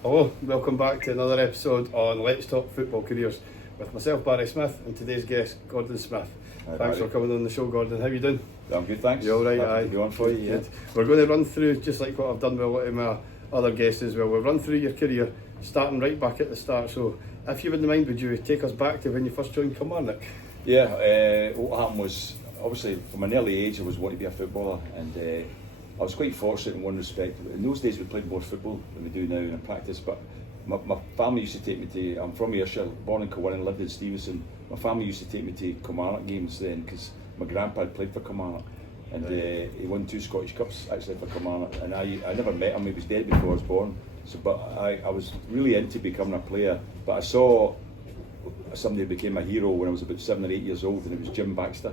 Hello, welcome back to another episode on Let's Talk Football Careers with myself, Barry Smith, and today's guest, Gordon Smith. Hi, thanks Barry. for coming on the show, Gordon. How are you doing? I'm good, thanks. You alright? Happy Aye. to be on for you, yeah. Good. We're going to run through, just like what I've done with a lot of my other guests as well, we'll run through your career, starting right back at the start. So, if you wouldn't mind, would you take us back to when you first joined Kilmarnock? Yeah, what happened was, obviously, from an early age, I was wanting to be a footballer, and I was quite fortunate in one respect. In those days, we played more football than we do now in practice, but my family used to take me to, I'm from Ayrshire, born in Kilmarnock, lived in Stevenson. My family used to take me to Kilmarnock games then, because my grandpa had played for Kilmarnock, and he won 2 Scottish Cups actually for Kilmarnock, and I never met him, he was dead before I was born, so, but I was really into becoming a player, but I saw somebody who became a hero when I was about 7 or 8 years old, and it was Jim Baxter.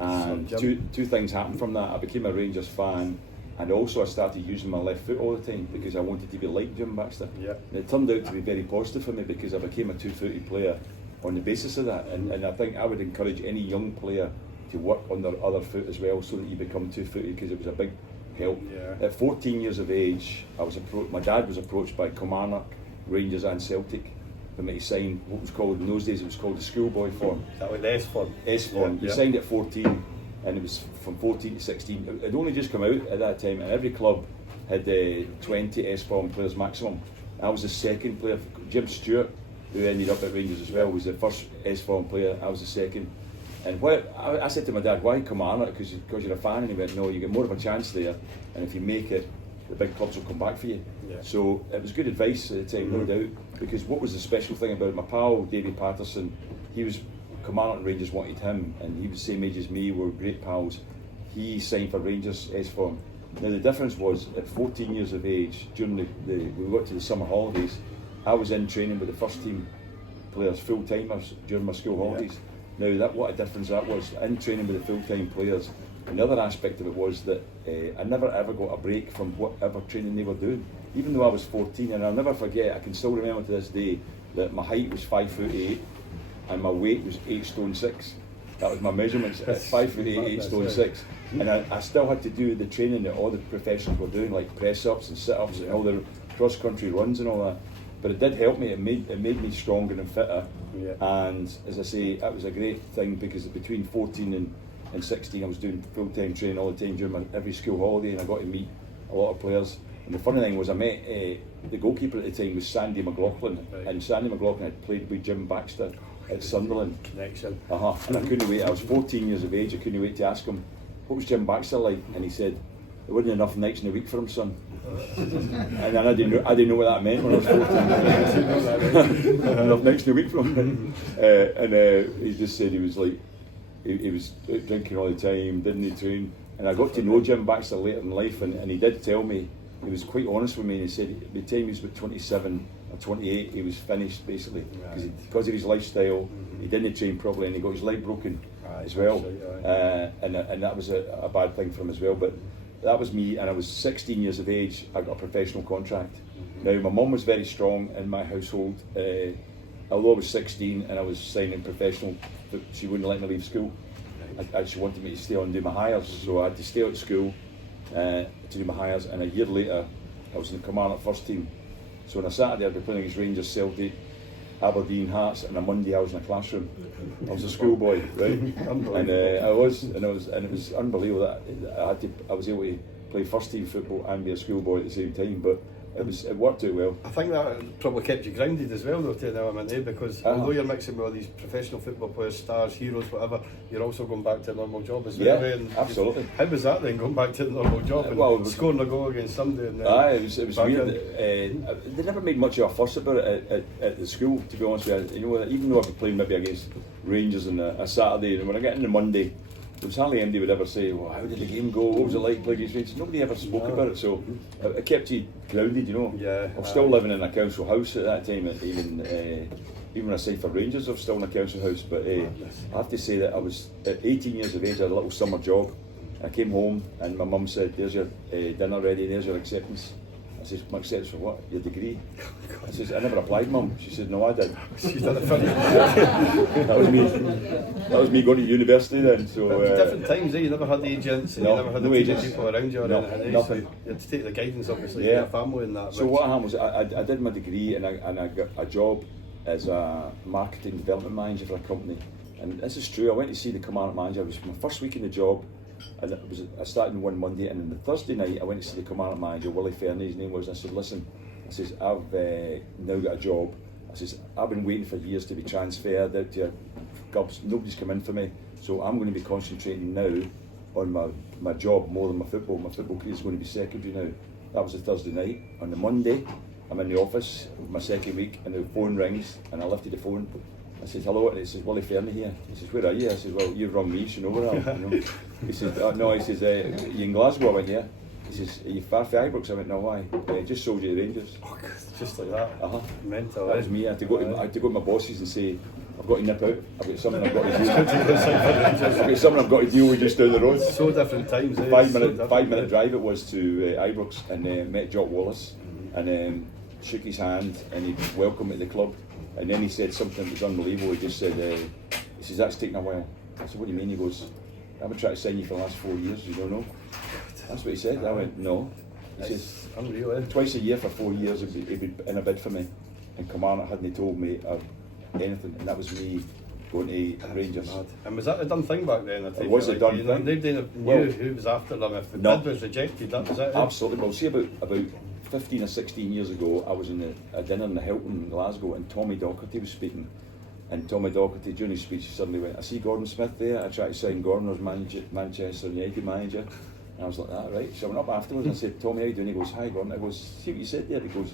And two things happened from that. I became a Rangers fan, and also I started using my left foot all the time because I wanted to be like Jim Baxter. Yeah. And it turned out to be very positive for me because I became a 2-footed player on the basis of that, and I think I would encourage any young player to work on their other foot as well so that you become 2-footed, because it was a big help. Yeah. At 14 years of age, my dad was approached by Kilmarnock, Rangers and Celtic for me to sign what was called, in those days it was called the schoolboy form. Is that like the S form? S form. Yeah, You yeah. signed at 14, and it was from 14 to 16. It had only just come out at that time, and every club had 20 S form players maximum. I was the second player. Jim Stewart, who ended up at Rangers as well, was the first S form player. I was the second. And I said to my dad, why Kilmarnock? Because you're a fan. And he went, no, you get more of a chance there, and if you make it, the big clubs will come back for you. Yeah. So it was good advice at the time, no doubt, because what was the special thing about it? My pal Davy Patterson, he was, Kilmarnock and Rangers wanted him, and he was the same age as me, we were great pals. He signed for Rangers S form. Now the difference was, at 14 years of age, during we got to the summer holidays, I was in training with the first team players, full timers, during my school holidays. Now what a difference that was, in training with the full time players. Another aspect of it was that I never ever got a break from whatever training they were doing, even though I was 14. And I'll never forget, I can still remember to this day, that my height was 5'8" and my weight was 8 stone 6. That was my measurements at 5'8", 8 stone 6. And I still had to do the training that all the professionals were doing, like press ups and sit ups and all the cross country runs and all that. But it did help me. It made me stronger and fitter. Yeah. And as I say, that was a great thing, because between 14 and 16 I was doing full-time training all the time during every school holiday, and I got to meet a lot of players. And the funny thing was, I met the goalkeeper at the time was Sandy McLaughlin, and Sandy McLaughlin had played with Jim Baxter at Sunderland. Connection. And I couldn't wait. I was 14 years of age. I couldn't wait to ask him, what was Jim Baxter like? And he said, there wasn't enough nights in the week for him, son. And then I didn't know what that meant when I was 14. Enough nights in the week for him. And he just said he was like, he was drinking all the time, didn't he train? And I got to know Jim Baxter later in life, and he did tell me, he was quite honest with me, and he said by the time he was about 27 or 28, he was finished basically, because of his lifestyle. He didn't train properly, and he got his leg broken as well, and that was a bad thing for him as well. But that was me, and I was 16 years of age. I got a professional contract. Now my mum was very strong in my household. Although I was 16 and I was signing professional, but she wouldn't let me leave school. She wanted me to stay on and do my hires, so I had to stay at school to do my hires. And a year later, I was in the Kilmarnock first team. So on a Saturday, I'd be playing against Rangers, Celtic, Aberdeen, Hearts, and on a Monday I was in a classroom. I was a schoolboy, right? And it was unbelievable that I was able to play first team football and be a schoolboy at the same time. But it worked out well. I think that probably kept you grounded as well, though, to an element, because although you're mixing with all these professional football players, stars, heroes, whatever, you're also going back to a normal job as well. Yeah, absolutely. How was that then, going back to the normal job and scoring a goal against somebody? And it was weird. They never made much of a fuss about it at the school, to be honest with you. You know, even though I was playing maybe against Rangers on a Saturday, and when I get in the Monday, there was hardly anybody would ever say, well, how did the game go? What was it like playing against Rangers? Nobody ever spoke about it, so it kept you grounded, you know. Yeah, I was still living in a council house at that time, and even when I signed for Rangers, I was still in a council house. But I have to say that I was at 18 years of age, I had a little summer job. I came home and my mum said, there's your dinner ready, there's your acceptance. I says, my acceptance for what? Your degree? I says, I never applied, Mum. She said, no, I did. She's done it for you. That was me. That was me going to university then. So different times, eh? You never had agents, and no, you never had no the agents. people around you or No, anything. nothing. So you had to take the guidance, obviously, Yeah. from your family and that. So what happened was I did my degree and I got a job as a marketing development manager for a company. And this is true. I went to see the commandant manager. It was my first week in the job, and I started on one Monday, and on the Thursday night I went to see the commandant manager, Willie Fernie, his name was. And I said, listen, I says, I've now got a job. I says, I've been waiting for years to be transferred out to clubs. Nobody's come in for me, so I'm going to be concentrating now on my job more than my football. My football career is going to be secondary now. That was the Thursday night. On the Monday, I'm in the office, my second week, and the phone rings, and I lifted the phone. I said, hello, and he says, Willie Fernie here. He says, where are you? I said, well, you've rung me, you should know where I am. You know? He says, no, he says, you in Glasgow? I went, yeah. He says, are you far from Ibrox? I went, no, why? Just sold you the Rangers. Oh, just like that. Mental. That was me. I had to go to my bosses and say, I've got to nip out. I've got something I've got to do. I've got something I've got to deal with just down the road. So different times, eh? 5 minute drive it was to Ibrox, and met Jock Wallace, and shook his hand, and he welcomed me to the club. And then he said something that was unbelievable. He just said, he says, that's taken a while. I said, what do you mean? He goes, I've been trying to sign you for the last 4 years, you don't know? That's what he said. I went, no. He says, unreal, eh? Twice a year for 4 years he'd be in a bid for me. And Kilmarnock hadn't told me anything, and that was me going to Rangers. And was that the done thing back then? It was a done thing. Nobody knew who was after them. If the bid was rejected, that was it. Eh? Absolutely. Well, see, about 15 or 16 years ago, I was in a dinner in the Hilton in Glasgow, and Tommy Docherty was speaking. And Tommy Docherty, during his speech, he suddenly went, I see Gordon Smith there. I tried to sign Gordon as Manchester United manager. And I was like, that right. So I went up afterwards and I said, Tommy, how you doing? He goes, hi Gordon. I goes, see what you said there? He goes,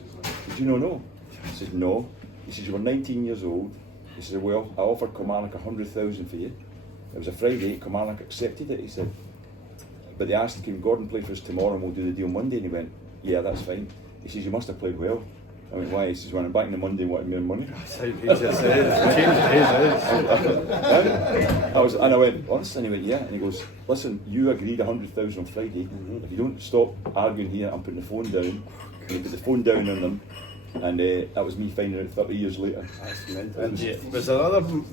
did you not know? I said, no. He says, you were 19 years old. He said, well, I offered Kilmarnock 100,000 for you. It was a Friday, Kilmarnock accepted it, he said. But they asked, can Gordon play for us tomorrow and we'll do the deal Monday? And he went, yeah, that's fine. He says, you must have played well. I went, why? He says, when I'm back on the Monday and wanted more money. That's how he just said. And I went, honest? And he went, yeah. And he goes, listen, you agreed 100,000 on Friday. If you don't stop arguing here, I'm putting the phone down. And he put the phone down on them. And that was me finding out 30 years later. That's mental. And was there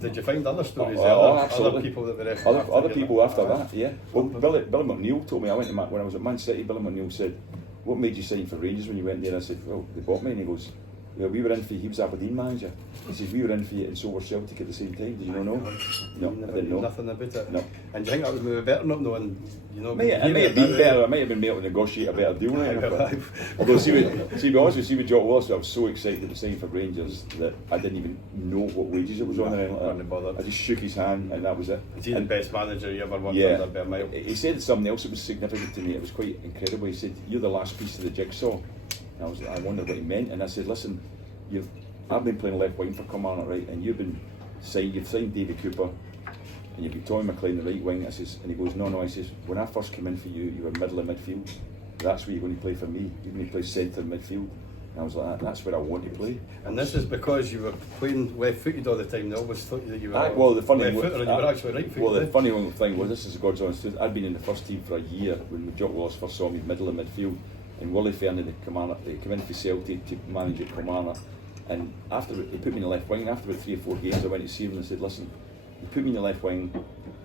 did you find other stories? Absolutely. Other people that were Other people after that, yeah. Well, Billy McNeil told me, when I was at Man City, Billy McNeil said, what made you sign for Rangers when you went there? I said, well, they bought me. And he goes, well, we were in for you. He was Aberdeen manager. He says, we were in for you and so were Celtic at the same time. Did you not know? No, I didn't know. Nothing about it? No. And do you think that was maybe better not knowing, you know? It may have been better. I might have been able to negotiate a better deal later. Although, see, be honest with you, with Jock Wallace, I was so excited to sign for Rangers that I didn't even know what wages it was on or anything like that. I just shook his hand and that was it. Is he the best manager you ever worked under by a mile? He said something else that was significant to me. It was quite incredible. He said, you're the last piece of the jigsaw. And I wondered what he meant. And I said, listen, I've been playing left wing for Kilmarnock, right, and you've signed David Cooper, and you've been Tommy McLean the right wing. I says, and he goes, no. I says, when I first came in for you, you were middle of midfield. That's where you're going to play for me. You're going to play centre midfield. And I was like, that's where I want to play. And this is because you were playing left-footed all the time. They always thought that you were left-footed, and you were actually right-footed. Well, the funny thing was, this is God's honest truth. I'd been in the first team for a year when Jock Wallace first saw me middle of midfield, and Willie Fernie, they came in for Celtic to manage at Kilmarnock. And after he put me in the left wing, after about 3 or 4 games, I went to see him and I said, listen, you put me in the left wing,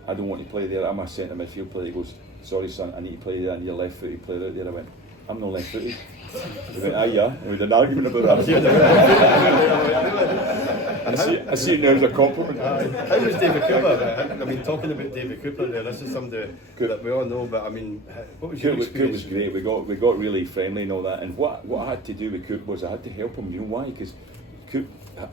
I don't want to play there, I'm a centre midfield player. He goes, sorry son, I need to play there, and you're left footed player out there. I went, I'm not left footed. He went, yeah, and we had an argument about that. I see it now as a compliment. How was David Cooper? I mean, talking about David Cooper there, this is somebody that we all know, but I mean, what was your experience? Coop was great. We got really friendly and all that. And what I had to do with Coop was I had to help him. You know why? Because Coop,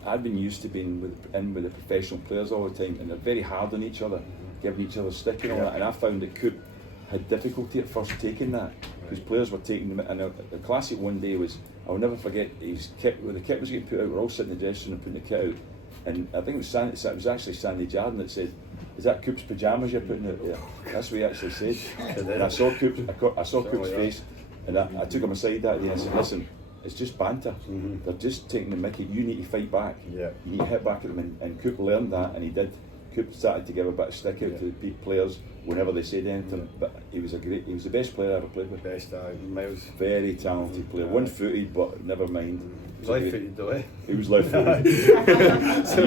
I'd been used to being with the professional players all the time, and they're very hard on each other, giving each other stick and all that. And I found that Coop had difficulty at first taking that, because players were taking them. And the classic one day was, I'll never forget, when the kit was getting put out, we're all sitting in the dressing room putting the kit out, and I think it was actually Sandy Jardine that said, is that Coop's pyjamas you're putting out there? That's what he actually said. And I saw Coop's face, and I took him aside that day and I said, listen, it's just banter. They're just taking the mickey. You need to fight back. You need to hit back at them, and Coop learned that, and he did. Coop started to give a bit of stick out to the big players whenever they said anything. But he was the best player I ever played with. Best, Miles. Very talented player, one-footed, but never mind. Left-footed though, eh? He was left-footed. He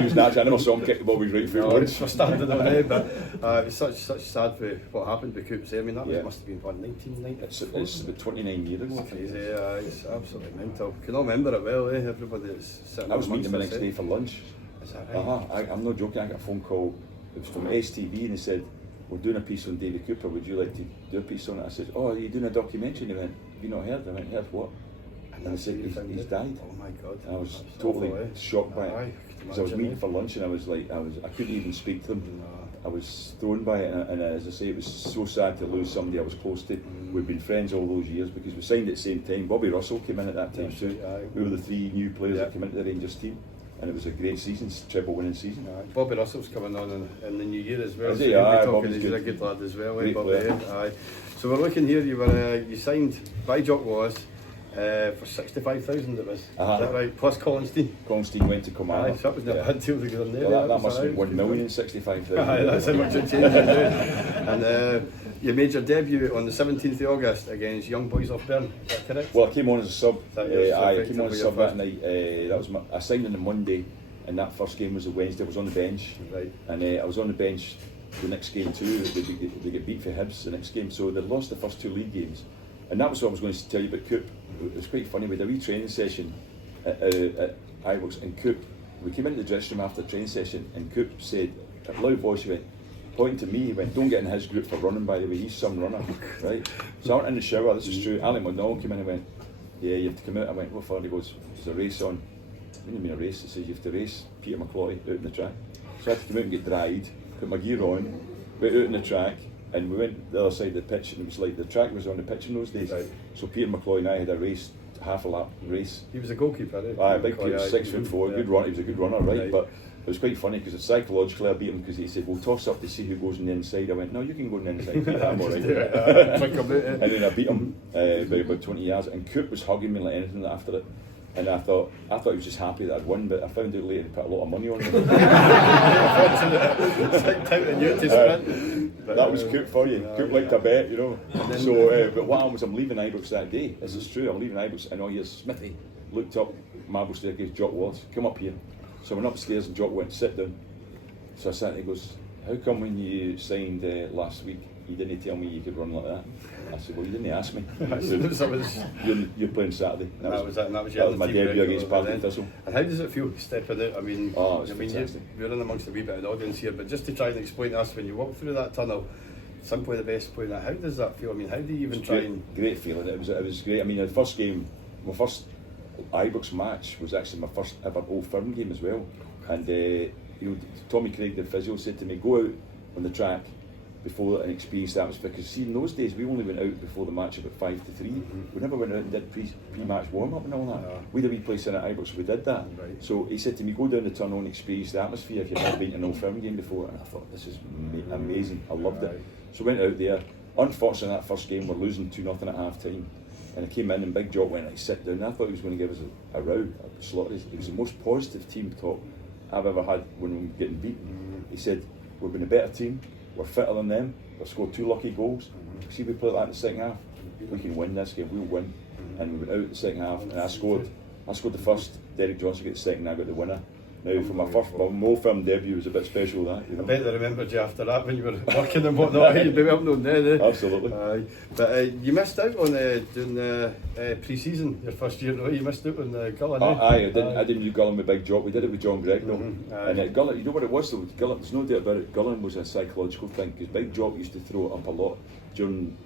was natural. I never saw him kick the ball with right foot No, once. we're standing on it, but it was such sad for what happened with Coops. I mean, that must have been what, 1994? It's about 29 years ago. Crazy, it's absolutely mental. Can all remember it well, eh? Everybody that's sitting. I was meeting him the amongst next us, day for lunch. Is that right? I'm not joking. I got a phone call. It was from STV, and they said, "We're doing a piece on David Cooper. Would you like to do a piece on it?" I said, "Oh, are you doing a documentary?" And he went, "Have you not heard?" I went, "Heard what?" And I said, he's died. Oh my God. And I was That's totally awful, eh? shocked by Aye, it. could Because I was imagine, meeting eh? for lunch and I couldn't even speak to them. No. I was thrown by it, and as I say, it was so sad to lose somebody I was close to. We've been friends all those years because we signed at the same time. Bobby Russell came in at that time too. We were the three new players that came into the Rangers team, and it was a great season, treble winning season. Bobby Russell's coming on in the new year as well. Is so he? we'll be Aye, talking, Bobby's he's good. a good lad as well, eh, Great Bobby? player. Aye. So we're looking here. You signed by Jock was for 65,000. It was. Is that right? Plus Collinstein. Collinstein went to Commander. Aye, so that was not a bad deal to get on there. Well, that was must have been alright. 1,065,000. Aye, that's how much it changed. And you made your debut on the 17th of August against Young Boys of Bern. Is that correct? Well, I came on as a sub. That your sub, I came on as a sub your that night. That was I signed on the Monday, and that first game was the Wednesday. I was on the bench, Right. and I was on the bench the next game too. They get beat for Hibs the next game, so they lost the first two league games. And that was what I was going to tell you about Coop. It was quite funny. We had a wee training session at Ibrox, and Coop. We came into the dressing room after the training session, and Coop said, at a loud voice, he went, pointing to me, he went, "Don't get in his group for running, by the way, he's some runner." Right? So I went in the shower, this is true. Ali McDonald came in and went, "Yeah, you have to come out." I went, "What for?" He goes, "There's a race on." What do you mean a race? He says, "You have to race Peter McCloy out in the track." So I had to come out and get dried, put my gear on, went out in the track, and we went the other side of the pitch, and it was like the track was on the pitch in those days. Right. So Peter McCloy and I had a race, half a lap race. He was a goalkeeper, eh? Aye, big Peter, 6'4", good run. He was a good runner, right? Right. But it was quite funny because psychologically I beat him because he said, "We'll toss up to see who goes on the inside." I went, "No, you can go on the inside. I'm all right." And then I beat him by about 20 yards, and Coop was hugging me like anything after it. And I thought he was just happy that I'd won, but I found out later he put a lot of money on it. That was Coop for you. Coop liked to bet, you know. So, but what happened was I'm leaving Ibrox that day. This is true. I'm leaving Ibrox, and here's Smithy looked up marble staircase. Jock was, "Come up here." So I went upstairs, and Jock went, "Sit down." So I sat and he goes, "How come when you signed last week you didn't tell me you could run like that?" I said, "Well, you didn't ask me." You're playing Saturday. That was my debut against Partick Thistle. And how does it feel stepping out? I mean, It's fantastic. We're in amongst a wee bit of an audience here, but just to try and explain to us, when you walk through that tunnel, simply the best playing that, how does that feel? I mean, how do you even try and... Great feeling. It was great. I mean, the first game, my first Ibrox match was actually my first ever Old Firm game as well. And Tommy Craig, the physio, said to me, "Go out on the track before an experienced atmosphere," because see, in those days we only went out before the match about 5 to 3. We never went out and did pre-match warm-up and all that. We had a wee place in at Ibrox, we did that. Right. So he said to me, "Go down the tunnel and experience the atmosphere if you've never been to an Old Firm game before." And I thought, this is amazing. I loved it. So I went out there. Unfortunately, that first game we're losing 2-0 at half time. And I came in and Big Jock went, "Sit down." I thought he was going to give us a row, a slaughter. It was the most positive team talk I've ever had when we were getting beaten. He said, "We've been a better team, we're fitter than them, we've scored 2 lucky goals. See, we play like that in the second half, we can win this game, we'll win." And we went out in the second half, and I scored the first, Derek Johnson got the second, I got the winner. Now, for my Old Firm debut, it was a bit special, that. You know? I bet they remembered you after that when you were working and whatnot. You'd be well known then, eh? Absolutely. But you missed out on doing pre-season your first year, no? You missed out on Gullen, eh? I didn't do Gullen with Big Jock. We did it with John Gregg though. And Gullen, you know what it was though? Gullen, there's no doubt about it. Gullen was a psychological thing because Big Jock used to throw it up a lot during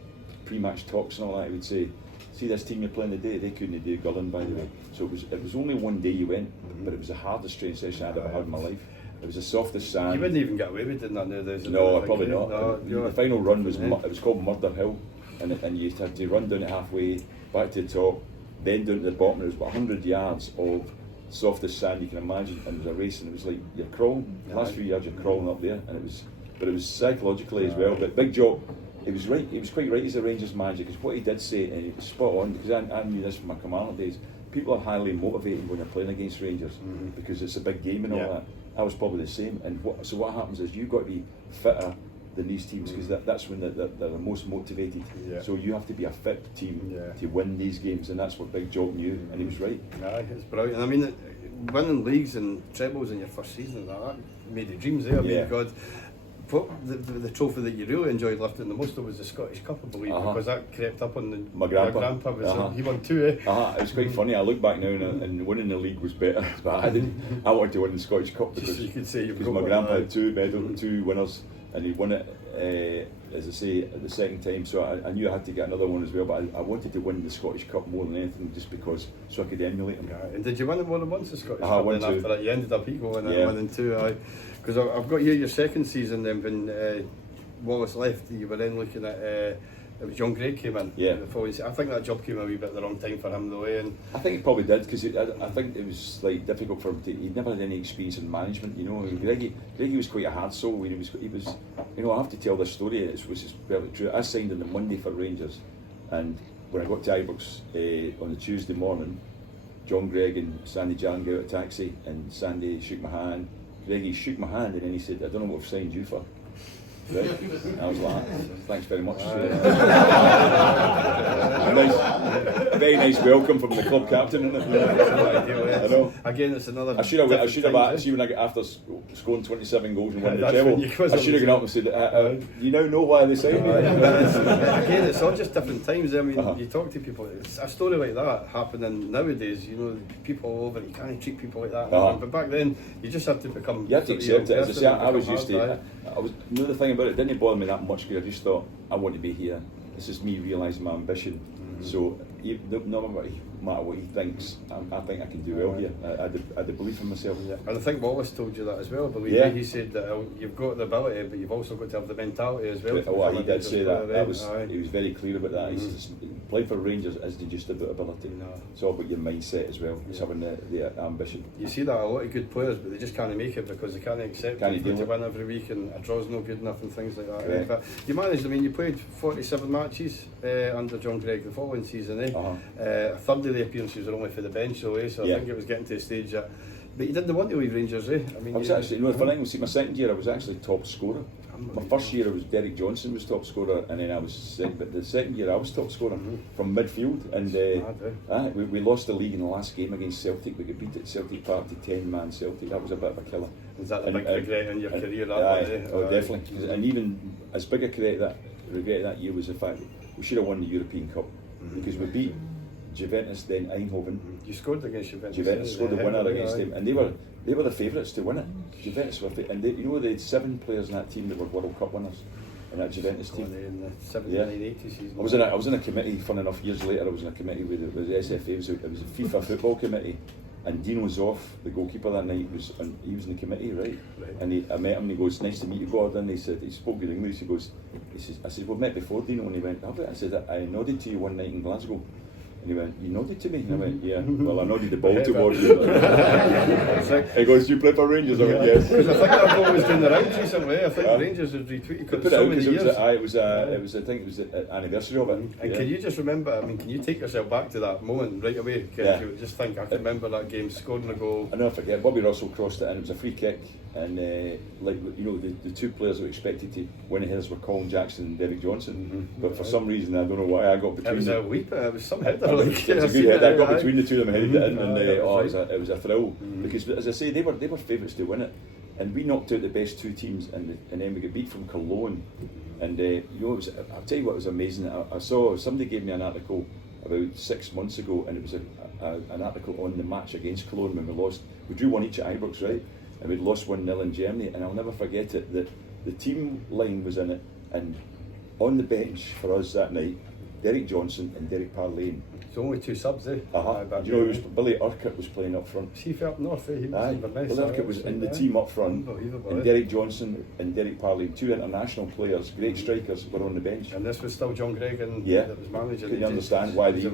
pre-match talks and all that. He would say, "See this team you're playing today, they couldn't do Gullen, by the way." So it was only one day you went, but it was the hardest training session I'd ever had in my life. It was the softest sand. You wouldn't even get away with doing that nowadays. No, probably not. No, the final run was it was called Murder Hill, and you had to run down it halfway, back to the top, then down to the bottom. It was about 100 yards of softest sand you can imagine, and it was a race, and it was like you're crawling. The last few yards you're crawling up there, and it was psychologically as well. But Big Jock, he was right. He was quite right as a Rangers manager because what he did say, and he was spot on. Because I knew this from my Commander days. people are highly motivated when they're playing against Rangers because it's a big game and all that. I was probably the same. And so what happens is you've got to be fitter than these teams because that's when they're the most motivated. Yeah. So you have to be a fit team to win these games, and that's what Big Jock knew, and he was right. Yeah, it's brilliant. I mean, winning leagues and trebles in your first season, that made the dreams there. I mean, God. What the trophy that you really enjoyed lifting the most of was the Scottish Cup, I believe, because that crept up on my grandpa. He won 2, eh? It was quite funny. I look back now and winning the league was better, but I wanted to win the Scottish Cup because you could say because my grandpa had 2 medals, 2 winners, and he won it, as I say, at the second time. So I knew I had to get another one as well, but I wanted to win the Scottish Cup more than anything, just because so I could emulate him. Yeah. And did you win it more than once, the Scottish Cup? I won 2. After that, you ended up equal winning 2. Because I've got here your second season then when Wallace left. You were then looking at it was John Gregg came in. Yeah. I think that job came a wee bit at the wrong time for him though. And I think he probably did because I think it was like difficult for him to. He'd never had any experience in management, you know. Greggy was quite a hard soul. He was, you know. I have to tell this story. Which is very true. I signed on the Monday for Rangers, and when I got to Ibrox on the Tuesday morning, John Gregg and Sandy Jan got out a taxi, and Sandy shook my hand. Greggy shook my hand, and then he said, "I don't know what I've signed you for." Right? And I was like, "Thanks very much." A very nice welcome from the club captain, isn't it? I know. Again, it's another. I should have actually when I got after scoring 27 goals and winning the treble, I should have gone up and said, "You now know why they signed me." Again, it's all just different times. I mean, you talk to people. It's a story like that happening nowadays. You know, people all over. You can't treat people like that. But back then, you just have to become. You have to accept it. As I say, I was used to. You know the thing about it, didn't bother me that much because I just thought I want to be here. This is me realising my ambition. So no matter what he thinks, I think I can do well here. I had the belief in myself. Yeah. And I think Wallace told you that as well. I believe he said that you've got the ability, but you've also got to have the mentality as well. Oh, he did say that. He was very clear about that. He says, playing for Rangers isn't just about ability. No. It's all about your mindset as well. It's having the ambition. You see that a lot of good players, but they just can't make it because they can't accept to win every week, and a draw's no good enough and things like that. Right? But you managed. I mean, you played 47 matches under John Gregg the following season. A third of the appearances were only for the bench, so I think it was getting to a stage that. But you didn't want to leave Rangers, eh? I mean, I was actually, the funny thing was, my second year I was actually top scorer. My first year it was Derek Johnson was top scorer, and then I was second. But the second year I was top scorer from midfield, and we lost the league in the last game against Celtic. We got beat at Celtic Park to 10-man Celtic. That was a bit of a killer. Is that the big regret in your career? Definitely. And even as big a regret that year was the fact that we should have won the European Cup because we beat Juventus, then Eindhoven. You scored against Juventus. Juventus scored the winner against them, and they were the favourites to win it. Juventus were, and they had 7 players in that team that were World Cup winners in that Juventus team. In the 79-80 season. I was in a committee. Fun enough, years later, I was in a committee with the SFA. It was a FIFA football committee, and Dino Zoff, the goalkeeper that night, was in the committee, right? And I met him, and he goes, "Nice to meet you, Gordon." He said, he spoke good English. I said, "We've met before, Dino," and he went, "Have we?" I said, "I nodded to you one night in Glasgow." And he went, "You nodded to me?" And I went, "Yeah." Well, I nodded the ball towards you. He goes, "You play for Rangers?" I went, "Yes." Because I think that ball was doing the rounds recently. I think Rangers had retweeted because so many years. I think it was the anniversary of it. And can you just remember? I mean, can you take yourself back to that moment right away? Can you just think, I can remember that game, scoring a goal. I never forget. Bobby Russell crossed it in. It was a free kick, and the 2 players that were expected to win ahead were Colin Jackson and Derek Johnson. But for some reason, I don't know why, I got between. It was a weep. It was some header. It was a good hit. I got between the two of them, headed it in, and it was a thrill because, as I say, they were favourites to win it, and we knocked out the best 2 teams, and then we got beat from Cologne, and I'll tell you what was amazing. I saw somebody gave me an article about 6 months ago, and it was an article on the match against Cologne when we lost. We drew 1 each at Ibrox, right, and we'd lost 1-0 in Germany, and I'll never forget it that the team line was in it, and on the bench for us that night, Derek Johnson and Derek Parlane. It's only 2 subs, eh? Do you know Billy Urquhart was playing up front? He felt north, eh? He was Billy Urquhart was in the team up front, and Derek Johnson and Derek Parlane, 2 international players, great strikers, were on the bench. And this was still John Gregg that was managing. Couldn't understand why they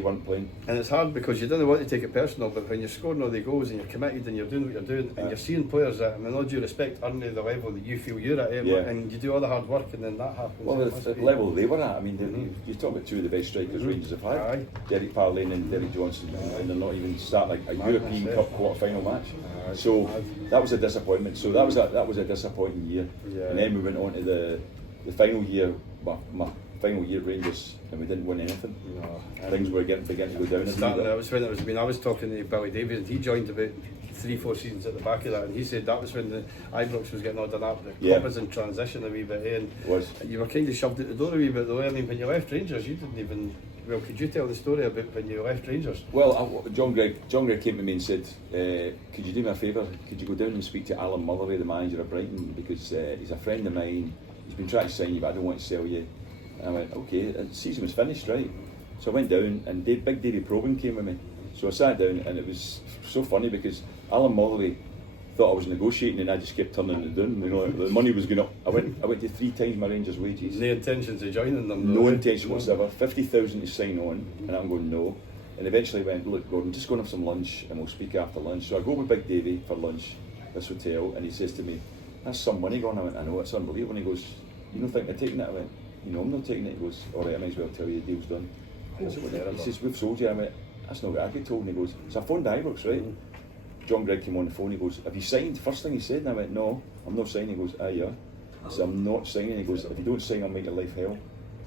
weren't playing. And it's hard because you don't want to take it personal, but when you're scoring all the goals and you're committed and you're doing what you're doing, and you're seeing players that, I mean, all due respect, aren't at the level that you feel you're at, and you do all the hard work, and then that happens. Well, the level they were at, I mean, mean, you talk about two of the best strikers Rangers have had. Aye. Derek Parlin and Derek Johnson, and they're not even starting a European Cup quarter-final match. So that was a disappointment. So that was a disappointing year. Yeah. And then we went on to the final year, my final year at Rangers, and we didn't win anything. No. Things were beginning to go down. That was when it was. I mean, I was talking to Billy Davies, and he joined about 3-4 seasons at the back of that, and he said that was when the Ibrox was getting all done up. The club was in transition a wee bit, and you were kind of shoved out the door a wee bit though. I mean, when you left Rangers, you didn't even. Well, could you tell the story about when you left Rangers? Well, John Gregg came to me and said, could you do me a favour? Could you go down and speak to Alan Mullery, the manager of Brighton, because he's a friend of mine. He's been trying to sign you, but I don't want to sell you. And I went, okay. And the season was finished, right? So I went down, and Big Davy Probin came with me. So I sat down, and it was so funny because Alan Mullery thought I was negotiating, and I just kept turning it down. You know, the money was going up. I went to 3 times my Rangers' wages. No intentions of joining them. No intention whatsoever. 50,000 to sign on, and I'm going no. And eventually went, look, Gordon, just go and have some lunch, and we'll speak after lunch. So I go with Big Davy for lunch, this hotel, and he says to me, "That's some money gone." I went, "I know, it's unbelievable." And he goes, "You don't think they're taking it?" I went, "No, I'm not taking it." He goes, "All right, I might as well tell you the deal's done." He says, "We've sold you." I went, "That's not what I get told." And he goes, "So I phoned Ibrox, right?" John Gregg came on the phone. He goes, "Have you signed?" First thing he said, and I went, "No, I'm not signing." He goes, "Ah, yeah." I said, "I'm not signing." He goes, "If you don't sign, I'll make your life hell.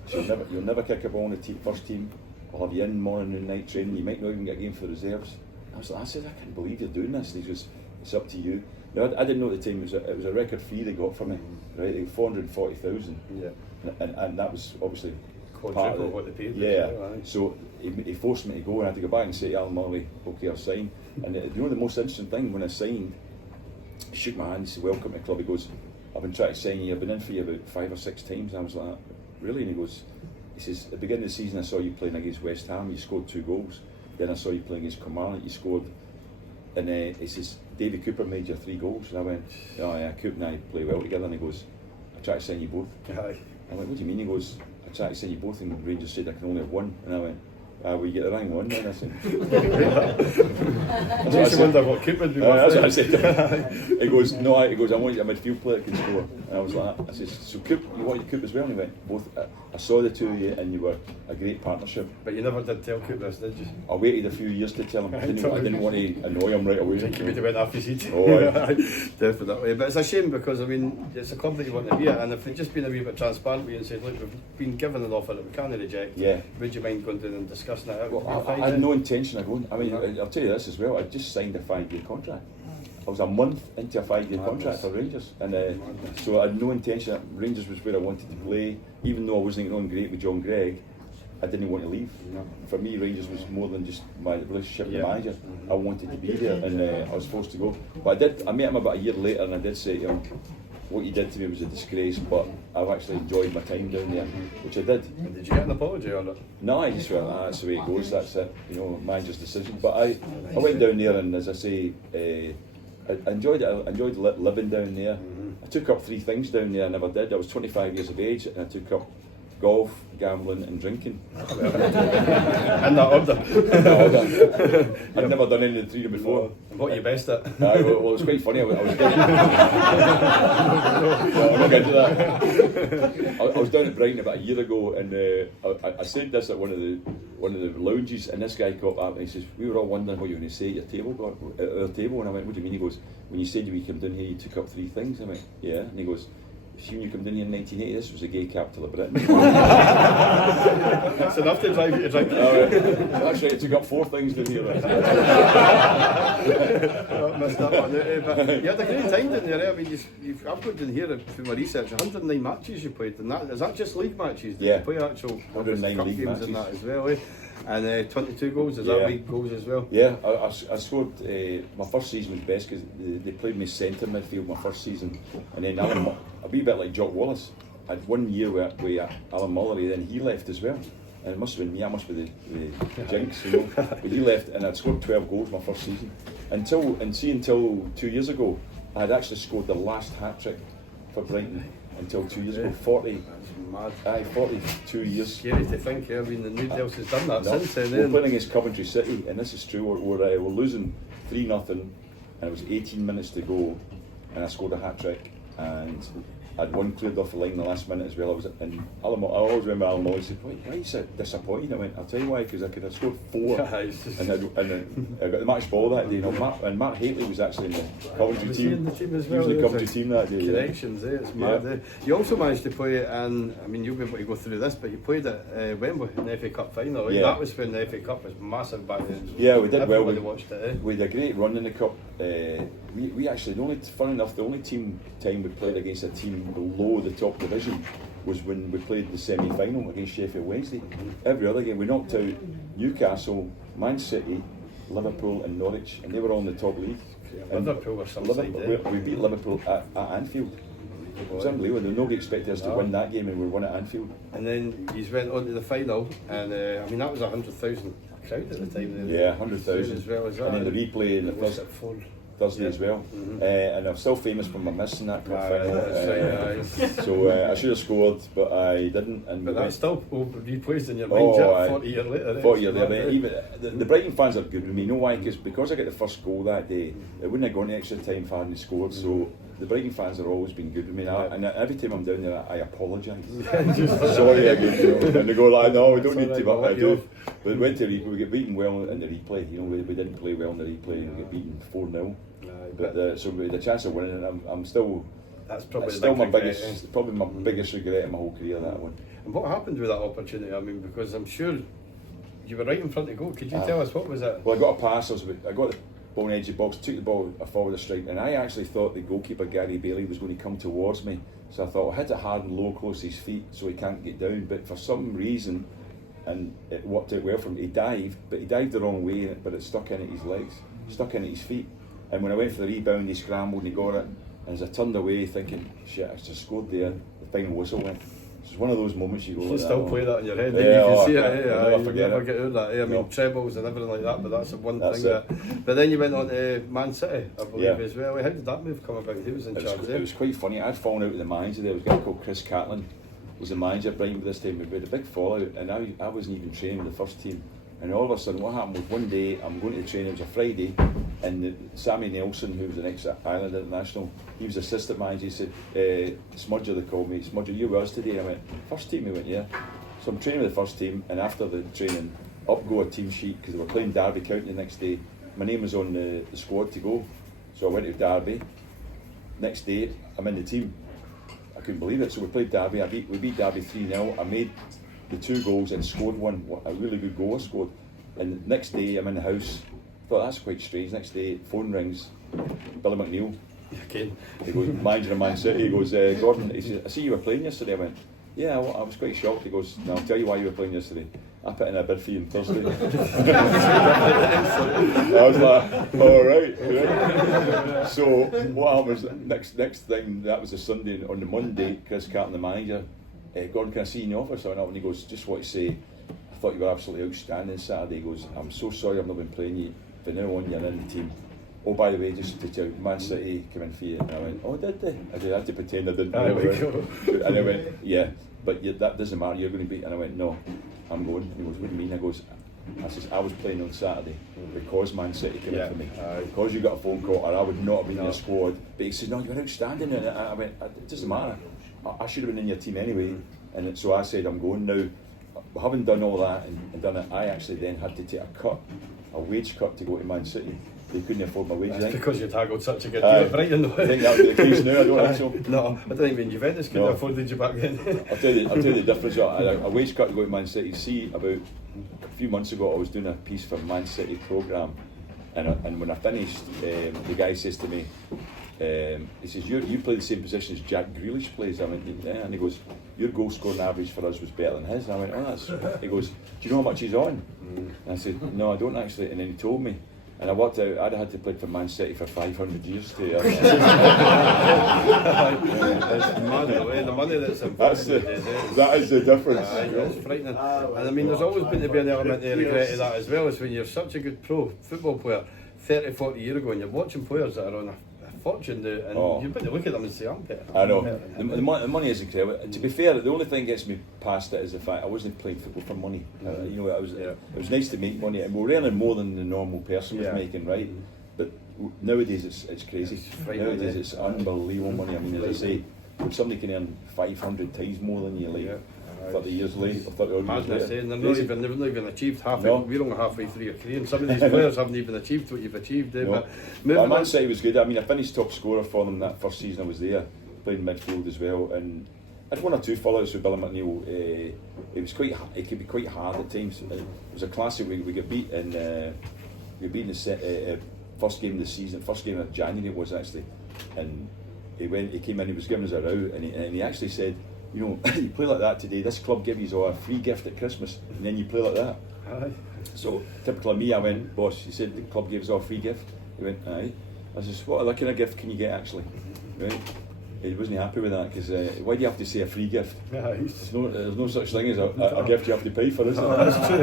So you'll never kick a ball in the first team. I'll have you in morning and night training. You might not even get a game for the reserves." I said, "I can't believe you're doing this." And he goes, "It's up to you." Now, I didn't know at the time it was a record fee they got for me, right? They got 440,000, and that was obviously part of what they paid. Yeah, so he forced me to go, and I had to go back and say to Alan Mullery, "Okay, I'll sign." And you know the most interesting thing, when I signed, he shook my hand, he said, "Welcome to the club." He goes, "I've been trying to sign you, I've been in for you about 5 or 6 times." I was like, "Really?" And he says, "At the beginning of the season I saw you playing against West Ham, you scored 2 goals. Then I saw you playing against Kilmarnock, you scored." And he says, "Davy Cooper made you 3 goals." And I went, "Oh yeah, Cooper and I play well together." And he goes, "I tried to sign you both." I went, "What do you mean?" He goes, "I tried to sign you both, and Rangers said I can only have 1. And I went, "Well, you get the wrong one then." I said, I just wonder what Cooper would do. That's what I said. He goes, "No," he goes, "I want you a midfield player that can score." And I was like, I said, "So Coop, you wanted Coop as well?" And he went, "Both. I saw the 2 of you, and you were a great partnership." But you never did tell Coop this, did you? I waited a few years to tell him. I didn't want to annoy him right away. I think you would have went off his heat. Oh, definitely. But it's a shame because, I mean, it's a club that you want to be at, and if we'd just been a wee bit transparent with you and said, "Look, we've been given an offer that we can't reject," would you mind going down and discussing it? Well, I had no intention of going. I mean, I'll tell you this as well. I just signed a 5-year contract. I was a month into a 5-year contract for Rangers, and so I had no intention. Rangers was where I wanted to play, even though I wasn't getting on great with John Gregg. I didn't want to leave. For me, Rangers was more than just my relationship with the manager. I wanted to be there, and I was forced to go. But I met him about a year later, and I did say to him, "What you did to me was a disgrace, but I've actually enjoyed my time down there," which I did. And did you get an apology on it? No, I just went, "That's the way it goes, that's it, you know, manager's decision." But I went down there, and as I say, I enjoyed it. I enjoyed living down there. I took up 3 things down there I never did. I was 25 years of age, and I took up golf, gambling and drinking. In that order. I'd never done any of the 3 before. And what are you best at? Well, it was quite funny. I was getting... well, I'm not getting to that. I was down at Brighton about a year ago, and I said this at one of the lounges, and this guy caught up and he says, "We were all wondering what you were going to say at your table, at our table." And I went, "What do you mean?" He goes, "When you said we came down here, you took up 3 things." I went, "Yeah." And he goes, "See, when you come down here in 1980, this was the gay capital of Britain." That's enough to drive you to drink. That's right, it took up 4 things down here. Missed that one out, but you had a great time down there. I mean, I've got down here through my research, 109 matches you played, and is that just league matches? Did you play actual 109 league games matches in that as well? And 22 goals, is that league goals as well? Yeah, I scored, my first season was best because they played me centre midfield my first season, and then a wee bit like Jock Wallace. I had 1 year with Alan Mullery, then he left as well. And it must have been me, I must be the jinx, you know. But he left, and I'd scored 12 goals my first season. Until 2 years ago, I had actually scored the last hat-trick for Brighton until 2 years ago. 42 years. Scary to think, I mean, nobody else has done that since then. We're playing against Coventry City, and this is true, we're losing 3-0, and it was 18 minutes to go, and I scored a hat-trick, and I'd one cleared off the line in the last minute as well. I always remember Alan Molly said, "Why are you so disappointed?" I went, "I'll tell you why, because I could have scored 4." and I got the match ball that day. You know, Matt Haley was actually in the Coventry team. Usually Coventry team that day. Connections, it's mad. You also managed to play, and I mean, you'll be able to go through this, but you played at Wembley in the FA Cup final. Right? That was when the FA Cup was massive back then. Yeah, we did well. Watched it. We had a great run in the cup. We actually, fun enough, the only time we played against a team below the top division was when we played the semi-final against Sheffield Wednesday. Every other game we knocked out Newcastle, Man City, Liverpool and Norwich, and they were all in the top league. And Liverpool were some side. We beat Liverpool at Anfield. It was unbelievable. Nobody expected us to win that game, and we won at Anfield. And then you went on to the final, and I mean that was 100,000 crowd at the time. Yeah, 100,000 as well as that. And then the replay in the Thursday as well. And I'm still famous for my missing that cup final. So I should have scored, but I didn't. But that's still replaced in your mind. 40 years later. 40 years later. Even the Brighton fans are good with me. You know why? Because I got the first goal that day, it wouldn't have gone extra time if I hadn't scored. So the Brighton fans have always been good with me. And every time I'm down there, I apologise. Sorry again. And they go like, "No, we don't need to." But I do. But we went to we get beaten well in the replay. You know, we didn't play well in the replay, and we get beaten 4-0. But so we had a chance of winning, and I'm still. That's probably still my biggest, probably my biggest regret in my whole career, that one. And what happened with that opportunity? I mean, because I'm sure you were right in front of goal. Could you tell us what was it? Well, I got a pass. I got the ball in the edge of the box, took the ball forward the strike, and I actually thought the goalkeeper Gary Bailey was going to come towards me. So I thought I'll hit it hard and low, close to his feet, so he can't get down. But for some reason, and it worked out well for him, he dived, but he dived the wrong way, but it stuck in at his legs, stuck in at his feet. And when I went for the rebound, he scrambled and he got it. And as I turned away, thinking, "Shit, I just scored there," the final whistle went. It's one of those moments you go. You still play that in your head. Yeah, you can see it. I'll never forget it. Get out of that. I mean, trebles and everything like that. But that's the one thing that. But then you went on to Man City, I believe, as well. How did that move come about? Who was in charge there? It was quite funny. I'd fallen out with the manager. There was a guy called Chris Catlin. Was the manager. Brighton this time we had a big fallout, and I wasn't even training with the first team. And all of a sudden, what happened was one day I'm going to the training. It was a Friday, and Sammy Nelson, who was the ex-Ireland international, he was assistant manager. He said, "Smudger," they called me. "Smudger, you with us today?" I went, "First team?" He went, "Yeah." So I'm training with the first team, and after the training, up go a team sheet because they were playing Derby County the next day. My name was on the squad to go, so I went to Derby. Next day, I'm in the team. I couldn't believe it. So we played Derby. We beat Derby 3-0. I made the 2 goals and scored one, a really good goal I scored. And the next day I'm in the house, thought that's quite strange. Next day, phone rings, Billy McNeil. Again. He goes, manager of Man City, he goes, "Gordon," he says, "I see you were playing yesterday." I went, "Yeah, I was quite shocked." He goes, "No, I'll tell you why you were playing yesterday. I put in a bid for you on Thursday." I was like, "Alright." Yeah. So what happened was, next thing, that was a Sunday, on the Monday, Chris Catlin, the manager, "Gordon, can I see you in the office?" I went up and he goes, "Just want to say, I thought you were absolutely outstanding Saturday." He goes, "I'm so sorry I've not been playing you. From now on, you're in the team. Oh, by the way, just to tell you, Man City came in for you." And I went, "Oh, did they?" I had to pretend I didn't know. And I went, "Yeah, but that doesn't matter, you're going to be." And I went, "No, I'm going." And he goes, "What do you mean?" I says, "I was playing on Saturday because Man City came in for me. Because you got a phone call, or I would not have been in your squad." But he says, "No, you're outstanding." And I went, "It doesn't matter. I should have been in your team anyway." And so I said, "I'm going now." Having done all that and done it, I actually then had to take a wage cut to go to Man City. They couldn't afford my wages. That's because you tackled such a good deal at Brighton, though. I think that would be the case now. I don't think so. No, I don't think when Juventus could have afforded you back then. I'll tell you the difference. A wage cut to go to Man City. See, about a few months ago, I was doing a piece for Man City programme, and when I finished, the guy says to me, he says, "You play the same position as Jack Grealish plays." I went, "Yeah," and he goes, "Your goal scoring average for us was better than his." And I went, "Oh, that's." He goes, "Do you know how much he's on?" And I said, "No, I don't actually." And then he told me. And I worked out I'd had to play for Man City for 500 years to It's mad, the money that's involved. That is the difference. It's frightening. And I mean, there's always been to be an element of regret to that as well, as when you're such a good pro football player 30, 40 years ago and you're watching players that are on a fortune and you've been to look at them and say, "I'm better." I know. The money is incredible. To be fair, the only thing that gets me past it is the fact I wasn't playing football for money. You know, it was nice to make money, and we were earning more than the normal person was making, right? But nowadays it's crazy. Nowadays it's unbelievable money. I mean, as I say, when somebody can earn 500 times more than you, like 30 years later, 30 odd years later. Saying, they've not even achieved half. No. We're only halfway through your career, and some of these players haven't even achieved what you've achieved. No. But Man City was good. I mean, I finished top scorer for them that first season I was there. Played midfield as well, and I had one or two fallouts with Billy McNeil. It could be quite hard at times. It was a classic. We got beat in the first game of the season, first game of January it was actually, and he came in. He was giving us a row, and he actually said, you know, you play like that today, this club gives you all a free gift at Christmas, and then you play like that. Aye. So typical of me, I went, boss, he said the club gives us all a free gift. He went, aye. I said, what other kind of gift can you get actually? Right? He wasn't happy with that, because why do you have to say a free gift? There's no such thing as a gift you have to pay for, is there? That's true.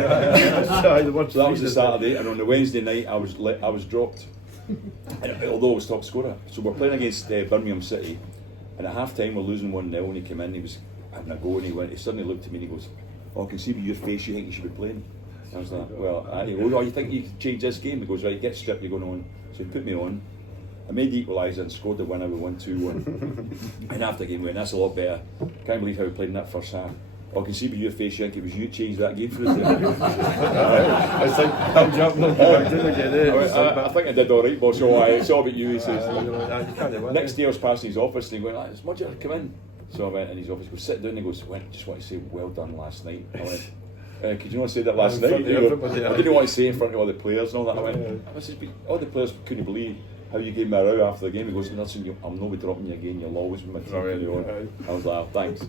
So that was the Saturday, and on the Wednesday night I was dropped, and although I was top scorer. So we're playing against Birmingham City, and at half time we're losing 1-0, and he came in, he was having a go, and he suddenly looked at me and he goes, oh, I can see by your face you think you should be playing. I was like, well, he goes, oh, you think you can change this game? He goes, right, get stripped, you're going on. So he put me on. I made the equaliser and scored the winner with 1-2-1. And after the game, we went, that's a lot better. Can't believe how we played in that first half. Oh, I can see by your face, you think it was you changed that game for us. It's like, thumbs up, not back in again. I think I did alright, boss. So it's all about you, he says. Next day day I was passing his office and he went, it's Mudger, come in. So I went in his office, goes, sit down, and he goes, well, just want to say well done last night. I went, could you not say that last night? I didn't want to say in front of all the players and all that. I went, I said, all the players couldn't believe how you gave me a row after the game. He goes, listen, I'm not dropping you again, you'll always be my team. I was like, thanks.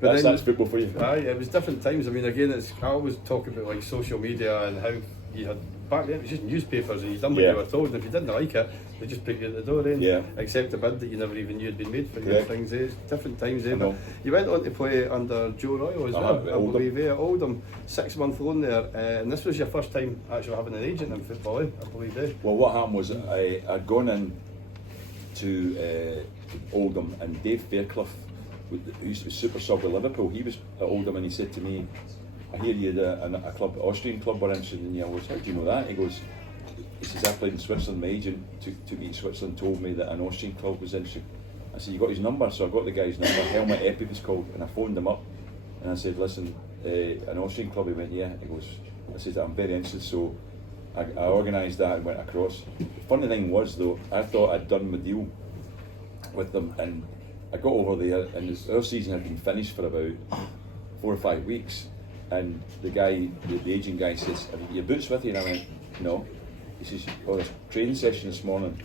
That's football for you. Aye, it was different times. I mean, again, I always talk about like social media and how you had, back then it was just newspapers and you done what you were told, and if you didn't like it, they just put you at the door in, except a bid that you never even knew had been made for you. Things, different times. But you went on to play under Joe Royal as well, I believe, at Oldham, 6 month loan there, and this was your first time actually having an agent in football, I believe. Well, what happened was I'd gone in to Oldham, and Dave Fairclough, who used to be super sub with Liverpool, he was at Oldham, and he said to me, I hear you had a club, Austrian club were interested in you. I goes, how do you know that? He says, I played in Switzerland. My agent took me to Switzerland, told me that an Austrian club was interested. I said, you got his number? So I got the guy's number, Helmut Epi was called, and I phoned him up, and I said, listen, an Austrian club? He went, yeah. He goes, I said, I'm very interested. So I organised that and went across. The funny thing was though, I thought I'd done my deal with them, and I got over there, and our season had been finished for about 4 or 5 weeks. And the guy, the agent guy says, have you got your boots with you? And I went, no. He says, oh, there's a training session this morning.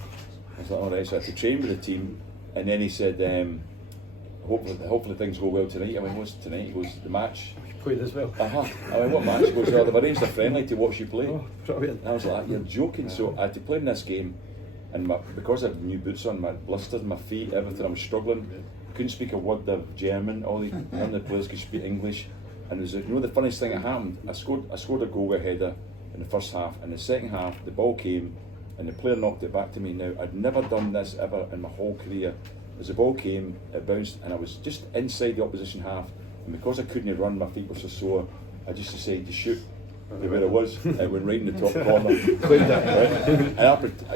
I was like, all right, so I had to train with the team. And then he said, hopefully things go well tonight. I went, what's tonight? He goes, the match. You played as well. I went, what match? He goes, oh, they've arranged a friendly to watch you play. Oh, brilliant. And I was like, you're joking. So I had to play in this game, and because I had new boots on, my blisters, my feet, everything, I was struggling. Couldn't speak a word of German. None of the players could speak English. And it was, the funniest thing that happened, I scored a goal with a header in the first half. In the second half, the ball came and the player knocked it back to me. Now, I'd never done this ever in my whole career. As the ball came, it bounced, and I was just inside the opposition half. And because I couldn't run, my feet were so sore, I just decided to shoot where it was. It went right in the top corner. And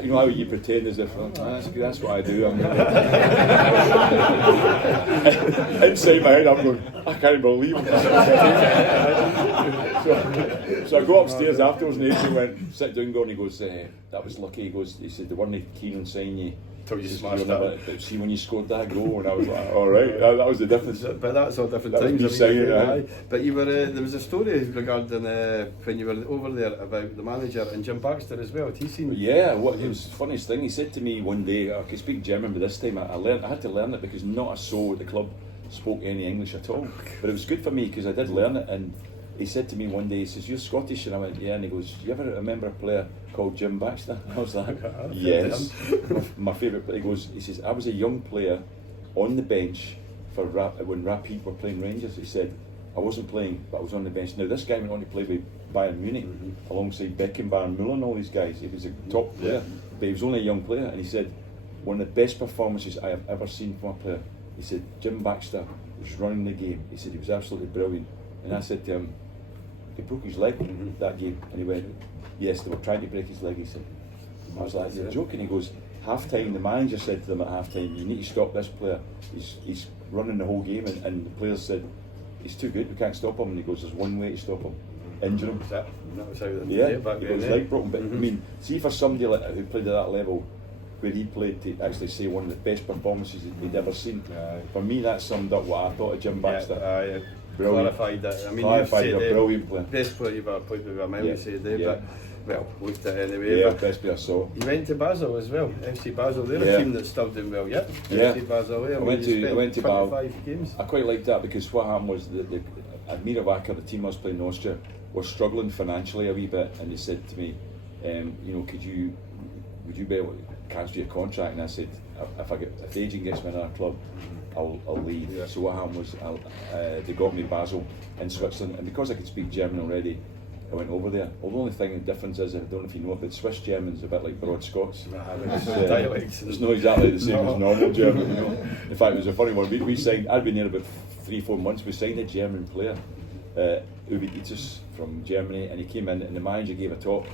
you know how you pretend as if, that's what I do. Inside my head, I'm going, I can't believe it. So I go upstairs afterwards, and Adrian went, sit down, Gordon. He goes, that was lucky. He said, they weren't keen on signing you. Till you smashed that. But see when you scored that goal, and I was like, all right, that was the difference. But that's all different times. But you were there was a story regarding when you were over there about the manager and Jim Baxter as well. Had he seen? Yeah, it was the funniest thing. He said to me one day, I could speak German, but this time I had to learn it because not a soul at the club spoke any English at all. But it was good for me because I did learn it. And he said to me one day, he says, you're Scottish? And I went, yeah. And he goes, do you ever remember a player called Jim Baxter? I was like, yes. My favourite player. He says, I was a young player on the bench for when Rapid were playing Rangers. He said, I wasn't playing, but I was on the bench. Now, this guy went on to play with Bayern Munich alongside Beckenbauer and Müller and all these guys. He was a top player, but he was only a young player. And he said, one of the best performances I have ever seen from a player. He said, Jim Baxter was running the game. He said, he was absolutely brilliant. And I said to him, he broke his leg that game. And he went, yes, they were trying to break his leg. He said, I was like, you're joking. He goes, half time, the manager said to them at half time, you need to stop this player. He's running the whole game, and the players said, he's too good, we can't stop him. And he goes, there's one way to stop him, injure him. That was how they Yeah, did it back he then. got his leg broken. But I mean, see for somebody like who played at that level, where he played to actually say one of the best performances he'd ever seen. For me, that summed up what I thought of Jim Baxter. Brilliant. Clarified that. I mean, Clarified you've a said brilliant player. best player you've ever played with, a mile you say there, Yeah. but well, looked at it anyway. Yeah, But best player I saw. you went to Basel as well, FC Basel. They're Yeah. a team that's still doing well, yeah. Yeah. FC Basel. I went to Basel. 25 games. I quite liked that because what happened was that Admira Wacker, the team I was playing in Austria, was struggling financially a wee bit, and they said to me, you know, would you be able to cancel your contract? And I said, if the agent gets me another club, I'll leave. Yeah. So what happened was they got me Basel in Switzerland, and because I could speak German already, I went over there. Well, the only thing, the difference is, I don't know if you know it, but Swiss German's a bit like Broad Scots. Dialects. It's not exactly the same as normal German, you know. In fact, it was a funny one. We signed, I'd been there about 3-4 months, we signed a German player, Uwe Dietzes from Germany, and he came in and the manager gave a talk,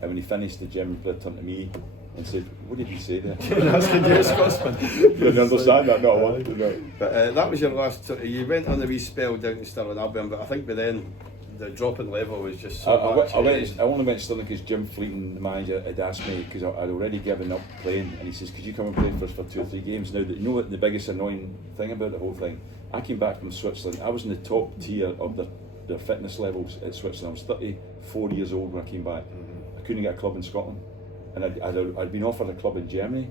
and when he finished, the German player turned to me and said, what did he say there? Asking you a Scotsman. You didn't understand that, not one. But that was your last. You went on a wee spell down to Stirling Albion, but I think by then the drop in level was just so much. I only went to Stirling because Jim Fleeton, the manager, had asked me, because I'd already given up playing, and he says, could you come and play for us for 2 or 3 games? Now, you know what the biggest annoying thing about the whole thing? I came back from Switzerland, I was in the top tier of their fitness levels at Switzerland. I was 34 years old when I came back. I couldn't get a club in Scotland, and I'd been offered a club in Germany,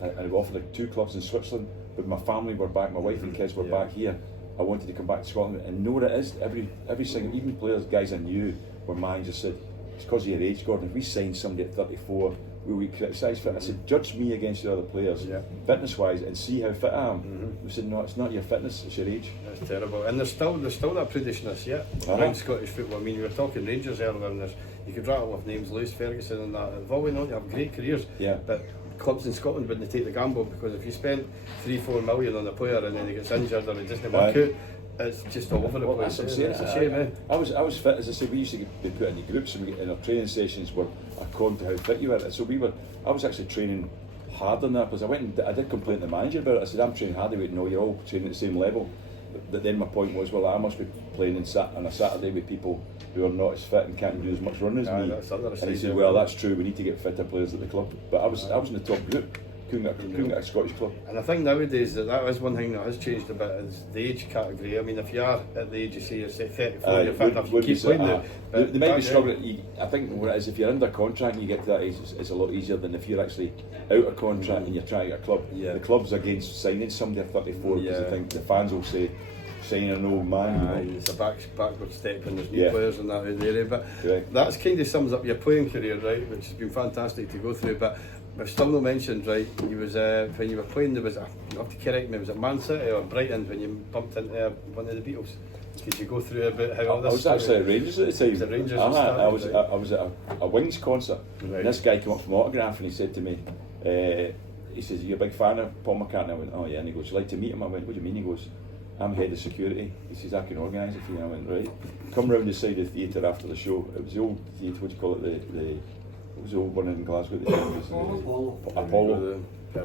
and I'd offered 2 clubs in Switzerland, but my family were back, my wife and kids were back here. I wanted to come back to Scotland, and know what it is, every single, even players, guys I knew, where managers said, it's because of your age, Gordon, if we sign somebody at 34, will we criticise fit? I said, judge me against the other players, fitness wise, and see how fit I am. We said, no, it's not your fitness, it's your age. That's terrible. And there's still that prudishness, around Scottish football. I mean, you were talking Rangers earlier, and you could rattle off names, Lewis Ferguson and that. They've all went on to have great careers, but clubs in Scotland wouldn't take the gamble, because if you spent 3-4 million on a player and then he gets injured or it doesn't work out, it's just all over the place. It's a shame, eh? I was fit, as I say. We used to be put into groups, and in our training sessions were according to how fit you were. So I was actually training hard on that, because I did complain to the manager about it. I said, I'm training hard. He went, no, you're all training at the same level. But then my point was, well, I must be playing on a Saturday with people who are not as fit and can't do as much running as me. And he said, well, that's true, we need to get fitter players at the club. But I was in the top group. Couldn't get a Scottish club. And I think nowadays that is one thing that has changed a bit, is the age category. I mean, if you are at the age you say, you're 34, you're fit enough, you keep playing there. They might be struggling. I think what it is, if you're under contract and you get to that age, it's a lot easier than if you're actually out of contract and you're trying to get a club. The club's against signing somebody at 34 because they think the fans will say, signing an old man. You know? It's a backward step, and there's new players in that area. But that's kind of sums up your playing career, right? Which has been fantastic to go through. But we've still not mentioned, right? You was when you were playing, you have to correct me. Was it Man City or Brighton when you bumped into one of the Beatles? Could you go through a bit how all this? I was actually at Rangers at the time. Was it Rangers? I was at a Wings concert, and this guy came up from autograph, and he said to me, he says, "Are you a big fan of Paul McCartney?" I went, "Oh yeah." And he goes, "Would you like to meet him?" I went, "What do you mean?" He goes, "I'm head of security." He says, "I can organise it for you." I went, "Right." Come round the side of the theatre after the show. It was the old theatre. What do you call it? What was the old one in Glasgow at the time? Apollo.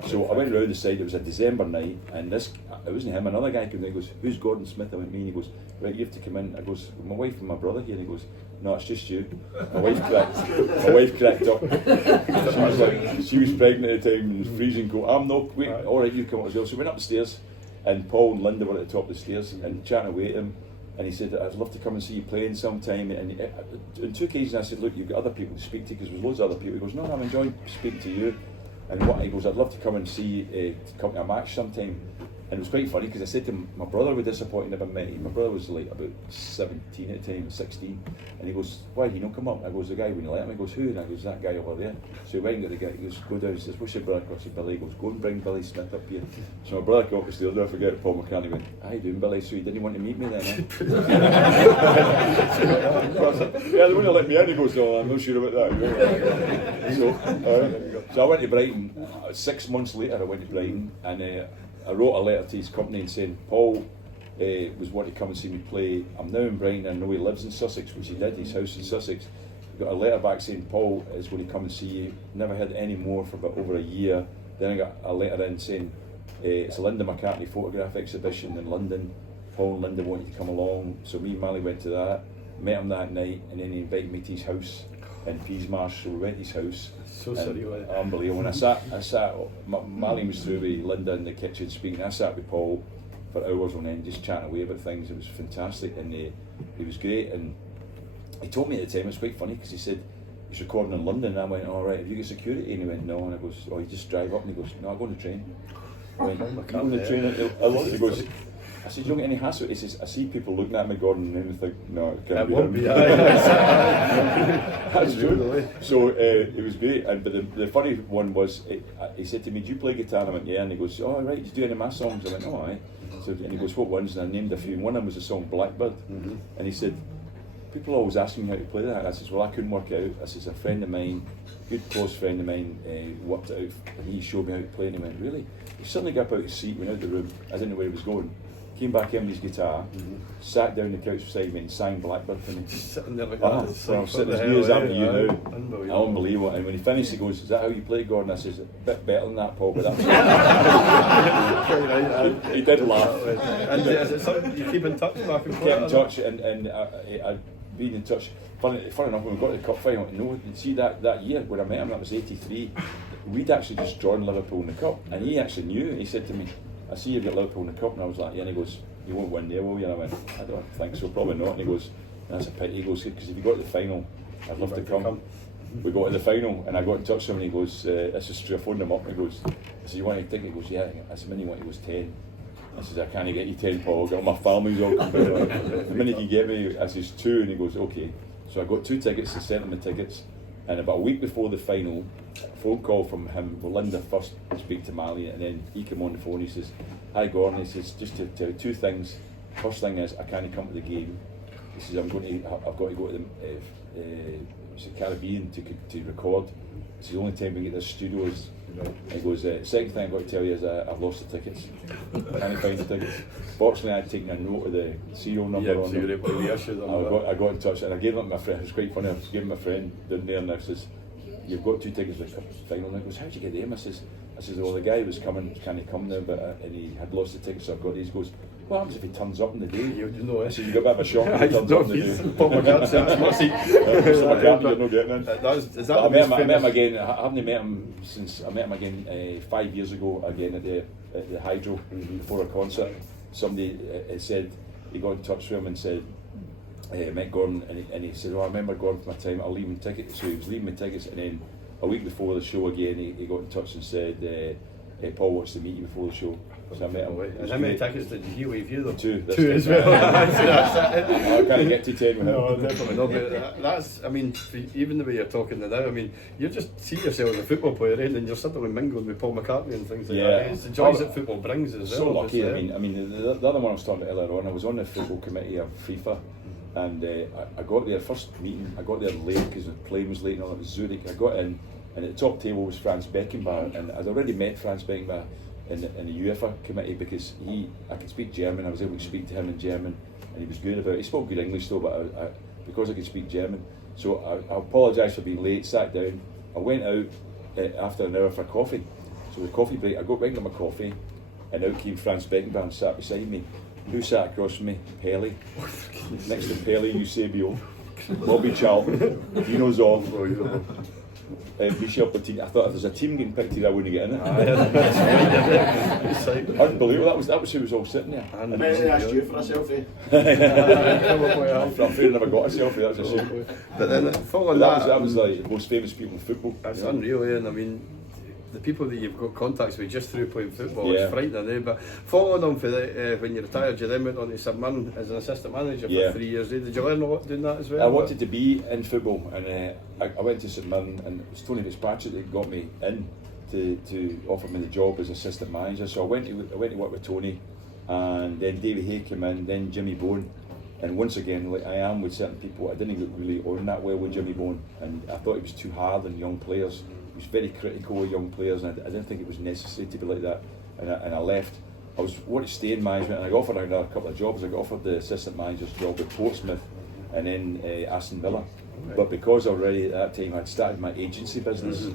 So I went round the side. It was a December night, and it wasn't him. Another guy came in. He goes, "Who's Gordon Smith?" I went, "Me." And he goes, "Right, you have to come in." I goes, "My wife and my brother here." And he goes, "No, it's just you." My wife cracked up. She was pregnant at the time and was freezing cold. "I'm not. Wait, all right, you come up as well." So we went up the stairs, and Paul and Linda were at the top of the stairs and chatting away to him. And he said, "I'd love to come and see you playing sometime." And on 2 occasions I said, "Look, you've got other people to speak to," because there's loads of other people. He goes, "No, I'm enjoying speaking to you." And he goes, "I'd love to come and see you to come to a match sometime." And it was quite funny because I said to him, my brother was disappointed about me. My brother was like about 17 at the time, 16. And he goes, "Why did he not come up?" I goes, "The guy wouldn't let him." He goes, "Who?" And I goes, "That guy over there." So he went and got the guy. He goes, "Go down." He says, "What's your brother?" I said, "Billy." He goes, "Go and bring Billy Smith up here." So my brother came up the stairs, never forget, Paul McCartney went, "How you doing, Billy?" So he didn't want to meet me then, eh? Yeah, they wouldn't let me in. He goes, "No, I'm not sure about that." So I went to Brighton. 6 months later I went to Brighton, and I wrote a letter to his company and saying, "Paul was wanting to come and see me play. I'm now in Brighton. I know he lives in Sussex," which he did, his house in Sussex. I got a letter back saying, "Paul is going to come and see you." Never heard any more for about over a year. Then I got a letter in saying it's a Linda McCartney photograph exhibition in London. Paul and Linda want you to come along. So me and Mally went to that, met him that night, and then he invited me to his house in Peasmarsh. So we went to his house. So surreal. Unbelievable. And I sat. Mally was through with Linda in the kitchen speaking. I sat with Paul for hours on end, just chatting away about things. It was fantastic, and he was great. And he told me at the time, it was quite funny because he said he's recording in London. And I went, all right, have you got security? And he went, no. And I goes, oh, you just drive up. And he goes, no, I go on the train. I went, you go on the train? He goes, I said, you don't get any hassle? He says, I see people looking at me, Gordon, and then they think, no, it can't be him. That's true. So it was great. But the funny one was, he said to me, do you play guitar? And I went, yeah. And he goes, oh, right, do you do any of my songs? I went, oh, aye. So, and he goes, what ones? And I named a few. And one of them was the song Blackbird. And he said, people are always asking me how to play that. And I said, well, I couldn't work it out. I said, a friend of mine, good close friend of mine, worked it out, and he showed me how to play. And he went, really? He suddenly got up out of his seat, went out the room. I didn't know where he was going. Came back in with his guitar, sat down on the couch beside me and sang Blackbird for me. Just sitting there like that. So I'm sitting as near as I'm to you now. Unbelievable. Unbelievable. And when he finished, he goes, is that how you play, Gordon? I says, a bit better than that, Paul, but that's he did laugh. And is it something you keep in touch back and forth? Kept in touch, and I've been in touch. Funny enough, when we got to the cup final, see that year when I met him, that was '83, we'd actually just drawn Liverpool in the cup, and he actually knew. He said to me, I see you've got Liverpool in the cup, and I was like, yeah. And he goes, you won't win there, will you? And I went, I don't think so, probably not. And he goes, that's a pity. He goes, because if you got to the final, I'd love to come. We got to the final, and I got in touch with him, and he goes, this is true. I phoned him up, and he goes, I said, you want a ticket? He goes, yeah. I said, when you want? He goes, 10. I said, I can't get you 10, Paul. I've got my family's all come down. The minute you get me, I says, 2, and he goes, okay. So I got 2 tickets, and sent him the tickets, and about a week before the final, a phone call from him, well, Linda first speak to Mally, and then he came on the phone. He says, hi Gordon. He says, just to tell you 2 things. First thing is, I can't come to the game. He says, I've got to go to the Caribbean to record. It's the only time we get this studio is. He goes, second thing I've got to tell you is I've lost the tickets. I can't find the tickets. Fortunately, I'd taken a note of the serial number on them. I got in touch, and I gave them to my friend. It was quite funny. I was giving my friend down there, and I says, you've got 2 tickets for the final. And he goes, how'd you get them? I says, well, the guy was coming, can't he come now, but and he had lost the tickets, so I've got these. He goes, what happens if he turns up in the day? You know, I said, you got a bit of a shock if he turns up in the day. Paul McCartney, that's my seat. You're not getting in. I met him again. I haven't met him since I met him again 5 years ago again at the Hydro before a concert. Somebody said he got in touch with him and said, met Gordon, and he said, oh, I remember Gordon from my time, I'll leave him tickets. So he was leaving me tickets, and then a week before the show again, he got in touch and said, Paul wants to meet you before the show. So I met him. And how many tickets did he leave you though? 2. 2 as well. I can't get to 10 with him. No, definitely not. But that's, I mean, even the way you're talking now, I mean, you just see yourself as a football player, and you're suddenly mingling with Paul McCartney and things like that. It's the joys that football brings as well. So lucky. I mean, the other one I was talking about earlier on, I was on the football committee of FIFA, and I got there first meeting. I got there late because the plane was late, and all. It was Zurich. I got in, and at the top table was Franz Beckenbauer, and I'd already met Franz Beckenbauer in the UEFA committee because I could speak German. I was able to speak to him in German, and he was good about it. He spoke good English though, but because I could speak German, so I apologised for being late. Sat down. I went out after an hour for coffee. So the coffee break, I got right my coffee, and out came Franz Beckenbauer and sat beside me. Who sat across from me? Pele. Next to Pele, Eusebio, Bobby Charlton, Dino Zoff, Michel Platini. I thought if there's a team getting picked here, I wouldn't get in it. Unbelievable. That was who was all sitting there. I meant to ask you for a selfie. I'm afraid I never got a selfie. That's a shame. But then following that was like the most famous people in football. That's unreal, and I mean, the people that you've got contacts with just through playing football is frightening, eh? But following on for when you retired, you then went on to St Mirren as an assistant manager for 3 years. Did you learn a lot doing that as well? I wanted to be in football, and I went to St Mirren, and it was Tony Fitzpatrick that got me in to offer me the job as assistant manager. So I went to work with Tony, and then Davy Hay came in, then Jimmy Bone. And once again, like I am with certain people, I didn't really own that well with Jimmy Bone, and I thought he was too hard on young players. He was very critical of young players, and I didn't think it was necessary to be like that. And I left. I wanted to stay in management, and I got offered another couple of jobs. I got offered the assistant manager's job at Portsmouth, and then Aston Villa. But because already at that time I'd started my agency business,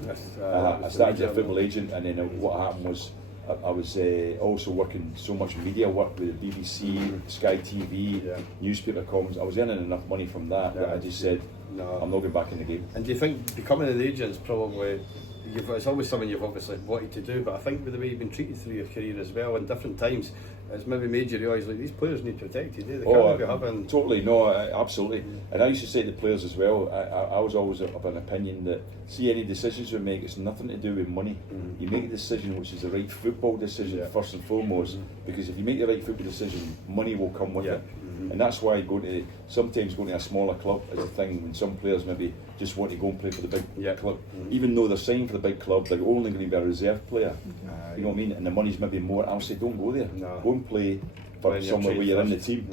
I started as a football agent, and then what happened was I was also working so much media work with the BBC, Sky TV, newspaper columns. I was earning enough money from that that I just said, no, I'm not going back in the game. And do you think becoming an agent is probably, it's always something you've obviously wanted to do, but I think with the way you've been treated through your career as well, in different times, it's maybe made you realise like these players need protected. They can't be having... Totally, no, absolutely. And I used to say to players as well, I was always of an opinion that, see, any decisions we make, it's nothing to do with money. You make a decision which is the right football decision first and foremost, because if you make the right football decision, money will come with it. And that's why sometimes going to a smaller club is a thing when some players maybe just want to go and play for the big club. Even though they're signed for the big club, they're only going to be a reserve player. You know what I mean? And the money's maybe more. I'll say, don't go there. No. Go and play for somewhere where you're in the team.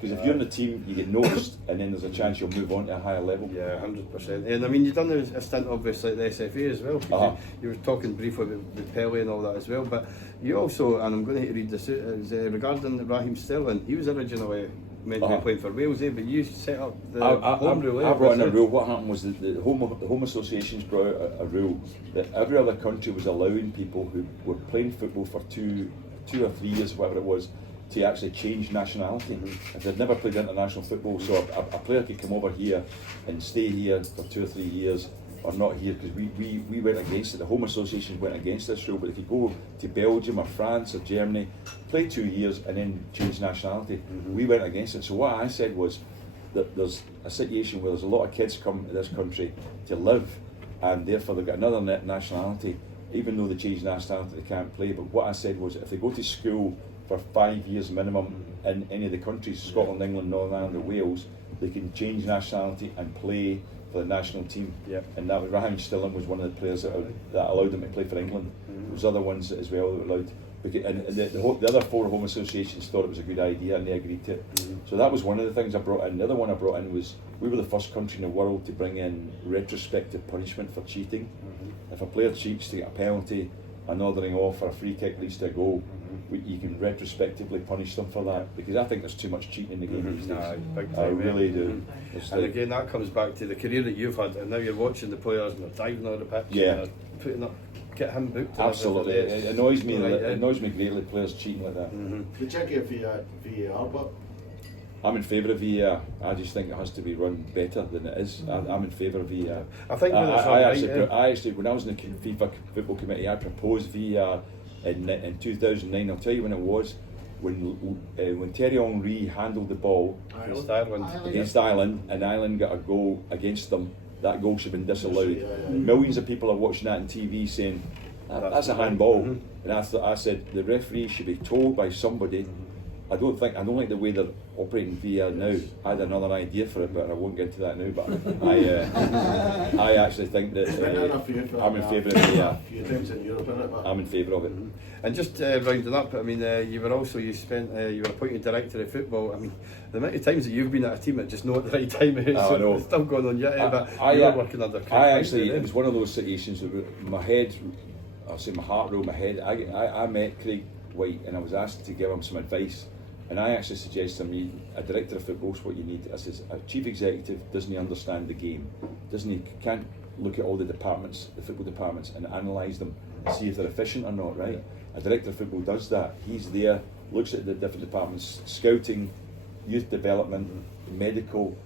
Because if you're in the team, you get noticed, and then there's a chance you'll move on to a higher level. Yeah, 100%. And I mean, you've done a stint obviously at the SFA as well. You were talking briefly with Pelé and all that as well. But you also, and I'm going to read this, regarding Raheem Sterling, he was originally meant to be playing for Wales, but you set up the home rule. I brought in a rule. What happened was that the home associations brought out a rule that every other country was allowing people who were playing football for two or 3 years, whatever it was, to actually change nationality. If they'd never played international football, so a player could come over here and stay here for 2 or 3 years, or not here, because we went against it. The home association went against this rule. But if you go to Belgium or France or Germany, play 2 years and then change nationality, we went against it. So what I said was that there's a situation where there's a lot of kids come to this country to live, and therefore they've got another nationality. Even though they change nationality, they can't play. But what I said was, if they go to school for 5 years minimum in any of the countries, Scotland, England, Northern Ireland or Wales, they can change nationality and play for the national team. And that was Raheem Sterling was one of the players that allowed them to play for England. There was other ones as well that were allowed. And the other 4 home associations thought it was a good idea, and they agreed to it. So that was one of the things I brought in. The other one I brought in was, we were the first country in the world to bring in retrospective punishment for cheating. If a player cheats to get a penalty, an ordering off, or a free kick leads to a goal, you can retrospectively punish them for that, because I think there's too much cheating in the game these days. Big time, I really do. And again, that comes back to the career that you've had, and now you're watching the players and they're diving on the pitch, and they're putting up, get him booked. Absolutely, it annoys me. It annoys me greatly, players cheating like that. The check if VAR, but I'm in favour of VAR. I just think it has to be run better than it is. I'm in favour of VAR. I think I actually, when I was in the FIFA Football Committee, I proposed VAR in 2009. I'll tell you when it was. When Thierry Henry handled the ball against Ireland, and Ireland got a goal against them, that goal should have been disallowed. Millions of people are watching that on TV saying, that's a handball. And I said, the referee should be told by somebody. I don't like the way they're operating VAR now. I had another idea for it, but I won't get into that now. But I actually think that I'm in favour of VAR. I'm in favour of it. And just rounding up, I mean, you were appointed director of football. I mean, the amount of times that you've been at a team at just not at the right time, it's still going on yet. But you were working under. It was one of those situations that my head, I'll say my heart rolled my head. I met Craig White, and I was asked to give him some advice. And I actually suggested to me, a director of football is what you need. I says, a chief executive doesn't understand the game, can't look at all the departments, the football departments, and analyse them, and see if they're efficient or not, right? A director of football does that. He's there, looks at the different departments, scouting, youth development, medical,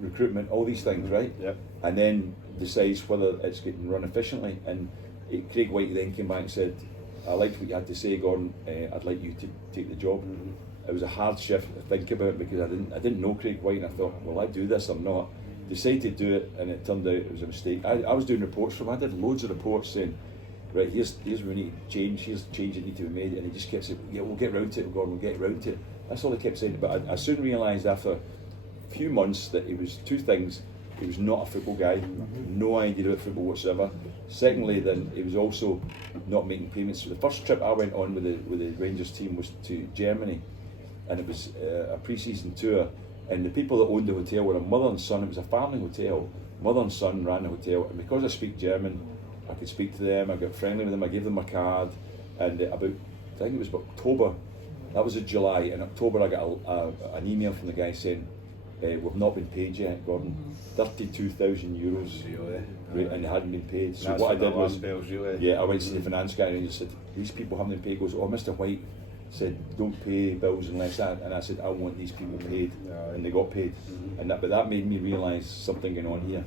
recruitment, all these things, right? And then decides whether it's getting run efficiently. And Craig White then came back and said, I liked what you had to say, Gordon. I'd like you to take the job. It was a hard shift to think about, because I didn't know Craig White, and I thought, will I do this or not? Decided to do it, and it turned out it was a mistake. I was doing reports for him. I did loads of reports saying, right, here's where we need to change, here's change that need to be made, and he just kept saying, yeah, we'll get round to it, Gordon, we'll get round to it. That's all he kept saying. But I soon realised after a few months that it was two things. He was not a football guy, no idea about football whatsoever. Secondly, then he was also not making payments. So the first trip I went on with the Rangers team was to Germany, and it was a pre-season tour. And the people that owned the hotel were a mother and son. It was a family hotel. Mother and son ran the hotel, and because I speak German, I could speak to them. I got friendly with them. I gave them my card, and I think it was about October. That was in July. In October, I got an email from the guy saying, we've not been paid yet, Gordon. 32,000 euros, Really? and they hadn't been paid. So That's what I for the did was, last spells, really. yeah, I went to the finance guy and he said, these people haven't been paid. He goes, oh, Mr. White said, don't pay bills unless that. And I said, I want these people paid, and they got paid. And but that made me realise something going on here.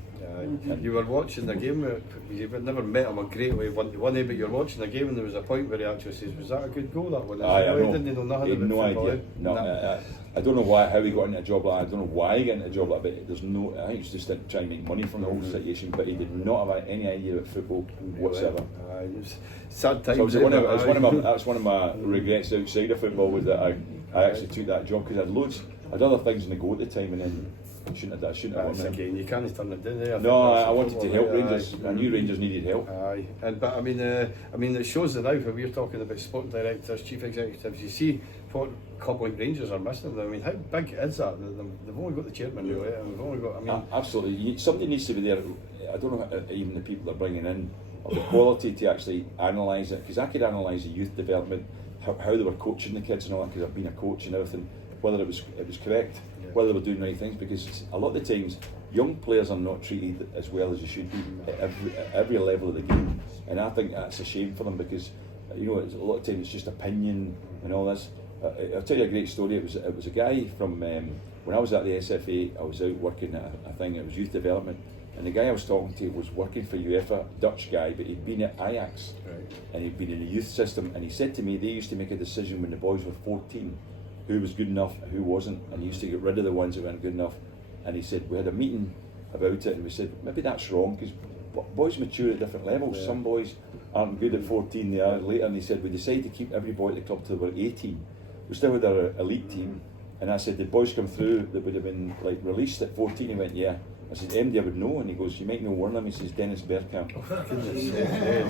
You were watching the game, you've never met him a great way one-to-one, but you were watching the game and there was a point where he actually says, was that a good goal, that one? I know. Didn't know nothing He had about no football, idea. No, I don't know how he got into a job like that. I don't know why he got into a job like that, but there's no, I think he's just trying to make money from the whole situation, but he did not have any idea about football whatsoever. Sad times. So that's one of my regrets outside of football, was that I actually took that job because I had other things in the go at the time, and then I shouldn't have That's done again, you can't turn it down there. No, I wanted to help Rangers. I knew Rangers needed help. Aye, but I mean, it shows that now when we're talking about sport directors, chief executives, you see what club like Rangers are missing. I mean, how big is that? They've only got the chairman, really, and we've only got. I mean, absolutely. Somebody needs to be there. I don't know even the people they're bringing in of the quality to actually analyse it, because I could analyse the youth development, how they were coaching the kids and all that, because I've been a coach and everything, whether it was correct, whether they were doing the right things, because a lot of the times young players are not treated as well as they should be at every level of the game, and I think that's a shame for them, because a lot of times it's just opinion and all this. I'll tell you a great story. It was a guy from when I was at the SFA. I was out working at a thing. It was youth development, and the guy I was talking to was working for UEFA, Dutch guy, but he'd been at Ajax, and he'd been in the youth system. And he said to me, they used to make a decision when the boys were 14, who was good enough, who wasn't, and he used to get rid of the ones that weren't good enough. And he said, we had a meeting about it, and we said, maybe that's wrong, because boys mature at different levels. Some boys aren't good at 14, they are later. And he said, we decided to keep every boy at the club till they were 18. We still had our elite team, and I said, did boys come through that would have been like released at 14? He went, yeah. I said, MD, I would know. And he goes, you might know one of them. He says, Dennis Bergkamp.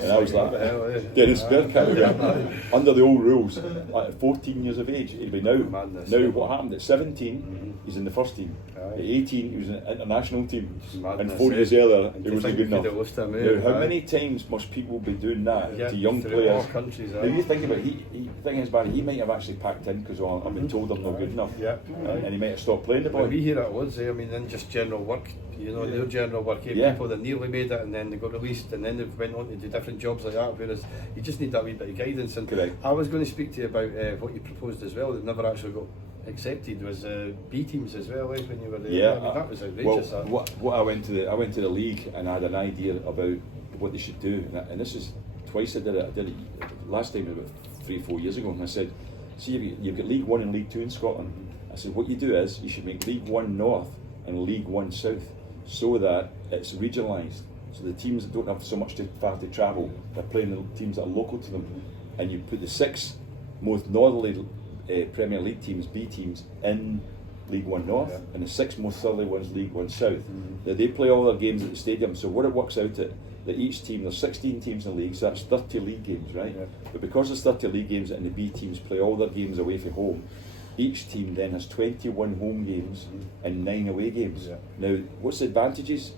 And I was like, Dennis Bergkamp, under the old rules, at 14 years of age, he'd be now. Now, what happened at 17, he's in the first team. At 18, he was in the international team. And 4 years earlier, he wasn't good enough. Now, how many times must people be doing that to young players? Now, you think about it, the thing is, Barry, he might have actually packed in because I've been told I'm not good enough. And he might have stopped playing the ball. We hear it loads, I mean, in just general work. Their general work, people that nearly made it and then they got released and then they went on to do different jobs like that, whereas you just need that wee bit of guidance. And I was going to speak to you about what you proposed as well that never actually got accepted was B teams as well, when you were there. I mean, that was outrageous. What I went to the league and I had an idea about what they should do, and this is twice I did it last time about 3-4 years ago, and I said, see, you've got League 1 and League 2 in Scotland. I said, what you do is you should make League 1 North and League 1 South, so that it's regionalised, so the teams that don't have so much far to travel, they're playing the teams that are local to them, and you put the 6 most northerly Premier League teams, B teams, in League 1 North, and the 6 most southerly ones League 1 South. Now they play all their games at the stadium, so what it works out at, that each team, there's 16 teams in the league, so that's 30 league games, right? But because there's 30 league games and the B teams play all their games away from home, each team then has 21 home games and 9 away games. Now, what's the advantages?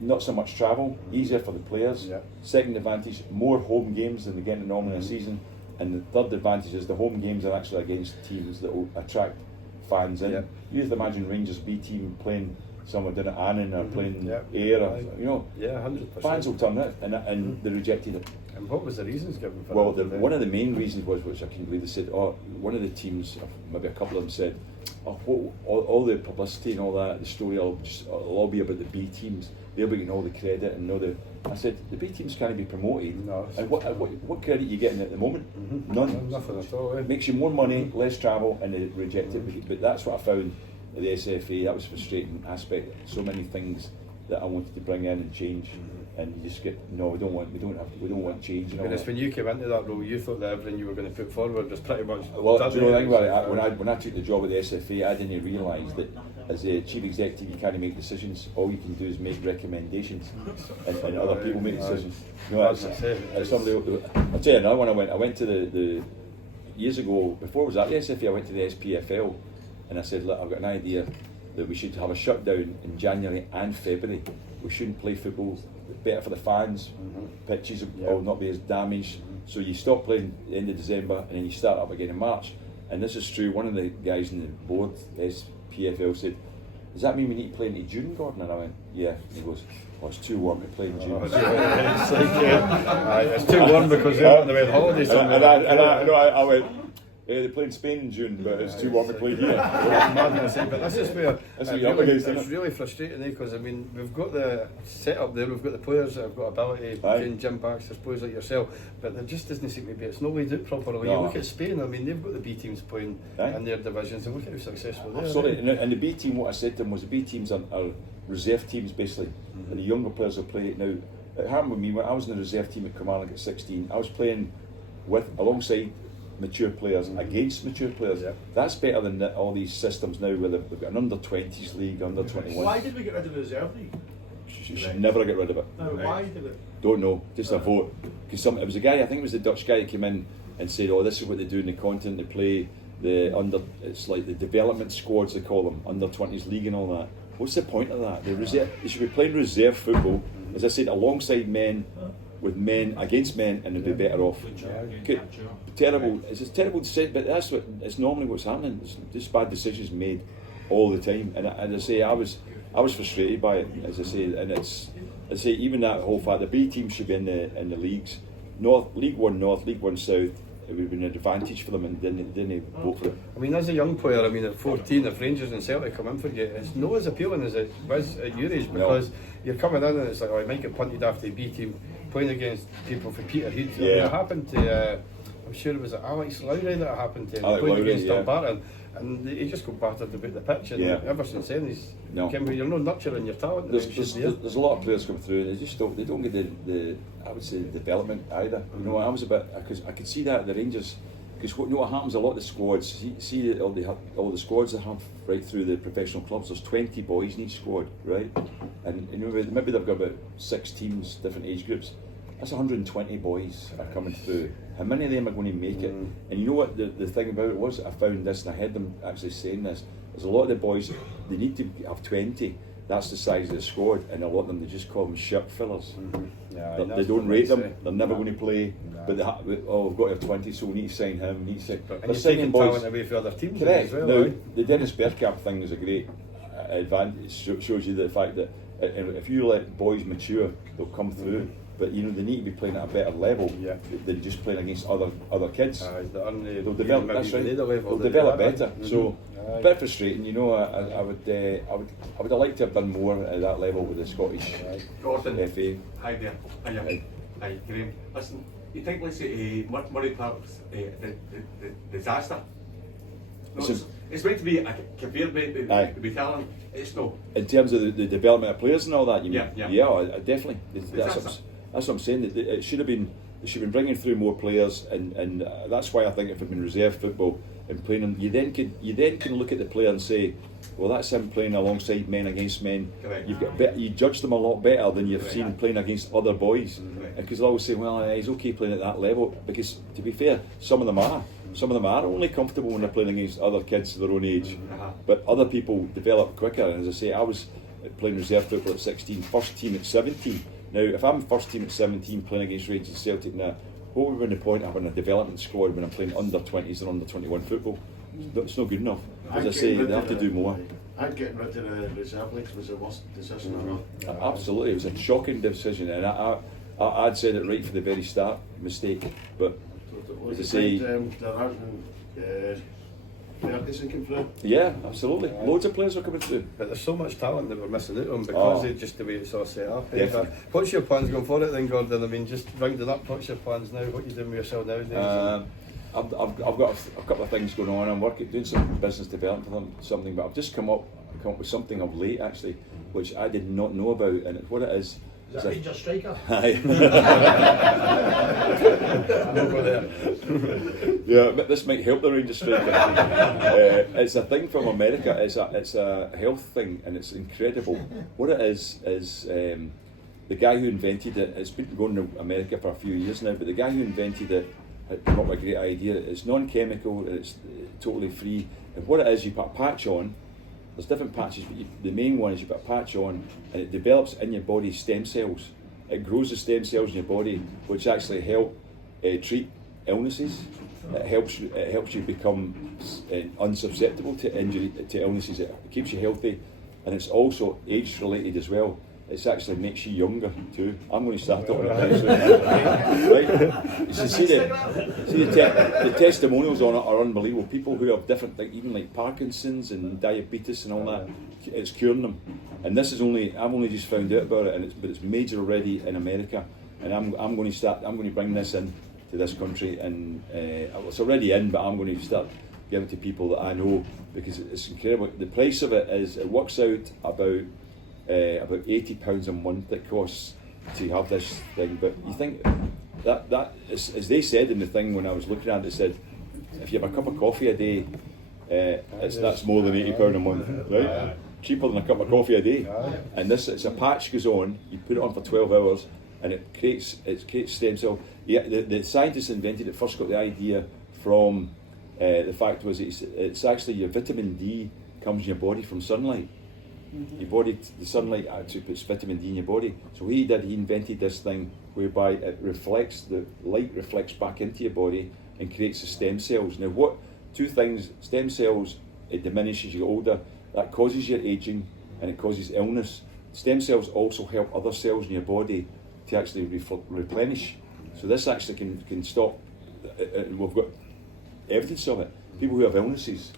Not so much travel, easier for the players. Second advantage, more home games than they get in normally in a season. And the third advantage is the home games are actually against teams that will attract fans in. You have to imagine Rangers B team playing someone down at Annan or playing Ayr, or, 100%. Fans will turn it, and they rejected it. And what was the reasons given for that? Well, one of the main reasons was, which I can believe, they said, one of the teams, maybe a couple of them said, all the publicity and all that, the story will all be about the B teams. They'll be getting all the credit and all the. I said, the B teams can't be promoted. No, and what credit are you getting at the moment? None. Nothing at all. It makes you more money, less travel, and they reject it. But that's what I found at the SFA. That was a frustrating aspect. So many things that I wanted to bring in and change. And you just get, no, we don't want change. Because when you came into that role, you thought that everything you were going to put forward was pretty much. Well, do you know the thing about it? When I took the job at the SFA, I didn't realise that as a chief executive, you can't make decisions. All you can do is make recommendations, and other people make decisions. It's somebody. I'll tell you another one. I went to the years ago, before I was at the SFA, I went to the SPFL, and I said, look, I've got an idea that we should have a shutdown in January and February. We shouldn't play football. Better for the fans. Pitches will not be as damaged. So you stop playing at the end of December and then you start up again in March. And this is true. One of the guys in the board, SPFL, said, does that mean we need to play into June, Gordon? And I went, yeah. And he goes, well, it's too warm to play in June. It's too warm because they're on the way on holiday somewhere. I went, they play in Spain in June, but it's too warm to play here. Madness, but this is where it's really frustrating, because I mean, we've got the setup there, we've got the players that have got ability, Jim Baxter, players like yourself, but there just doesn't seem to be, it's not laid out properly. You look at Spain, I mean, they've got the B teams playing in their divisions, and look at how successful they are. Absolutely, and the B team, what I said to them was the B teams are reserve teams basically, and the younger players will play it now. It happened with me when I was in the reserve team at Kilmarnock at 16. I was playing alongside mature players against mature players. That's better than all these systems now where they've got an under-20s league, under-21. Why did we get rid of the reserve league? You should never get rid of it. No, why did it? Don't know, just a vote. Because it was a guy, I think it was the Dutch guy, that came in and said, oh, this is what they do in the continent, they play it's like the development squads, they call them, under-20s league and all that. What's the point of that? They should be playing reserve football, as I said, alongside men, with men against men, and they'd be better off. Terrible. It's just terrible to say, but it's normally what's happening. It's just bad decisions made all the time. And as I say, I was frustrated by it. As I say, and even that whole fact the B team should be in the leagues, League 1 North, League 1 South. It would have been an advantage for them, and didn't vote for it. I mean, as a young player, I mean, at 14, if Rangers and Celtic come in for you, it's not as appealing as it was at your age, because you're coming in and it's like, oh, you might get punted after the B team, playing against people from Peterhead. I mean, it happened to, I'm sure it was Alex Lowry that it happened to, playing against Dumbarton, and he just got battered about the pitch, and ever since then, you're not nurturing your talent. There's a lot of players come through, they just don't get the I would say, the development either. You know, I was a bit, because I could see that at the Rangers, because what happens, a lot of the squads, see all the squads they have right through the professional clubs, there's 20 boys in each squad, right? And you know, maybe they've got about 6 teams, different age groups. That's 120 boys are coming through. How many of them are going to make it? And you know what the thing about it was, I found this, and I heard them actually saying this, there's a lot of the boys, they need to have 20. That's the size of the squad, and a lot of them, they just call them shirt fillers. They don't rate them, they're never going to play, but we've got to have 20, so we need to sign him, we need to sign. And you're taking talent away from other teams. Correct. As well, now, the Dennis Bergkamp thing is a great advantage. It shows you the fact that if you let boys mature, they'll come through. But you know, they need to be playing at a better level than just playing against other kids. They'll develop. That's right. They'll develop better. So a bit frustrating. You know, I would have liked to have done more at that level with the Scottish Gordon. FA. Hi there. Hi, Graham. Listen, you think, let's say, Murray Park's the disaster? No, it's meant to be a career break with talent. It's no. In terms of the development of players and all that, you mean? Yeah. Definitely. That's what I'm saying. It should have been. They should have been bringing through more players, and that's why I think if it had been reserve football and playing them, you then can look at the player and say, well, that's him playing alongside men against men. Correct. You judge them a lot better than you've seen playing against other boys, because they'll always say, well, he's okay playing at that level. Because to be fair, some of them are only comfortable when they're playing against other kids their own age, but other people develop quicker. And as I say, I was playing reserve football at 16, first team at 17. Now, if I'm first team at 17 playing against Rangers and Celtic now, what would be the point of having a development squad when I'm playing under 20s and under 21 football? It's not good enough. As I say, they have to do more. I'd get rid of the reserve leagues was the worst decision ever. Absolutely, it was a shocking decision, and I'd said it right from the very start, mistake. But as I say, Ferguson came through. Yeah, absolutely. Loads of players are coming through. But there's so much talent that we're missing out on because of just the way it's all set up. Definitely. What's your plans going forward then, Gordon? I mean, just rounding up, what's your plans now? What are you doing with yourself nowadays? I've got a couple of things going on. I'm doing some business development, something, but I've just come up with something of late actually, which I did not know about, and what it is. Is that Ranger Striker? Yeah, but this might help the Ranger Striker. It's a thing from America. It's a health thing, and it's incredible. What it is the guy who invented it. It's been going to America for a few years now, but the guy who invented it had come up with a great idea. It's non-chemical. It's totally free. And what it is, you put a patch on. There's different patches, but the main one is you put a patch on and it develops in your body stem cells. It grows the stem cells in your body, which actually help treat illnesses. It helps you become unsusceptible to illnesses. It keeps you healthy. and it's also age related as well. It actually makes you younger too. I'm going to start talking about it. Right? You should see the testimonials on it are unbelievable. People who have different, like even like Parkinson's and diabetes and all that, it's curing them. And this is I've only just found out about it, but it's major already in America. And I'm going to bring this in to this country, and it's already in, but I'm going to start giving it to people that I know, because it's incredible. The price of it works out about £80 a month it costs to have this thing. But you think that is, as they said in the thing when I was looking at it, they said if you have a cup of coffee a day, that's more than £80 a month, right? Cheaper than a cup of coffee a day. And it's a patch goes on, you put it on for 12 hours, and it creates stem cell. Yeah, the scientists invented it, first got the idea from the fact was it's actually your vitamin D comes in your body from sunlight. Your body, the sunlight actually puts vitamin D in your body. So he invented this thing whereby the light reflects back into your body and creates the stem cells. Now two things, stem cells, it diminishes you older, that causes your aging and it causes illness. Stem cells also help other cells in your body to actually replenish. So this actually can stop, we've got evidence of it. People who have illnesses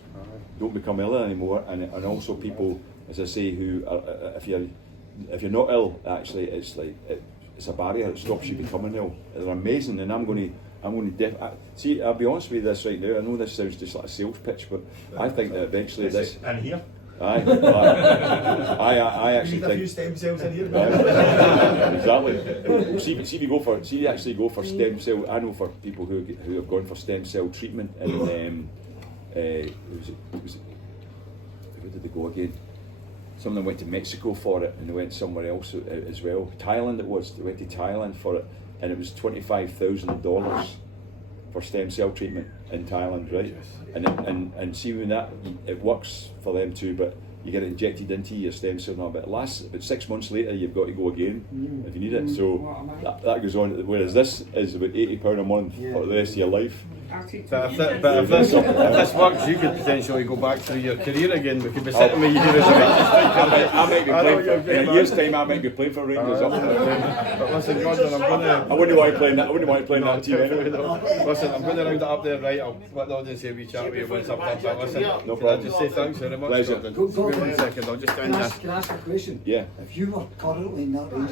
don't become ill anymore, and also people, as I say, who are, if you're not ill, actually it's like it's a barrier. It stops you becoming ill. They're amazing, and I'm going to see. I'll be honest with you this right now. I know this sounds just like a sales pitch, but I think that eventually this. And here. I actually think. A few stem cells in here. Exactly. See, if you actually go for stem cell. I know for people who have gone for stem cell treatment, and where did they go again? Some of them went to Mexico for it, and they went somewhere else as well. Thailand it was. They went to Thailand for it, and it was $25,000 for stem cell treatment in Thailand, right? And see when that it works for them too, but you get it injected into your stem cell now. But it lasts about 6 months later, you've got to go again if you need it. So that goes on. Whereas this is about £80 a month for the rest of your life. But if this works, you could potentially go back through your career again. We could be sitting with you here as a Rangers I might be playing for, in a year's time. I might be playing for Rangers. But listen, Gordon, I wouldn't want to play in that. I wouldn't want to play in that team anyway. Listen, I'm going to round it up there, right? I'll let the audience have a wee chat with you once I've done that. Listen, No can I problem. just say thanks very much, Pleasure. Gordon? Give me 1 second, I'll just Can end I this. ask a question? Yeah. If you were currently in that Rangers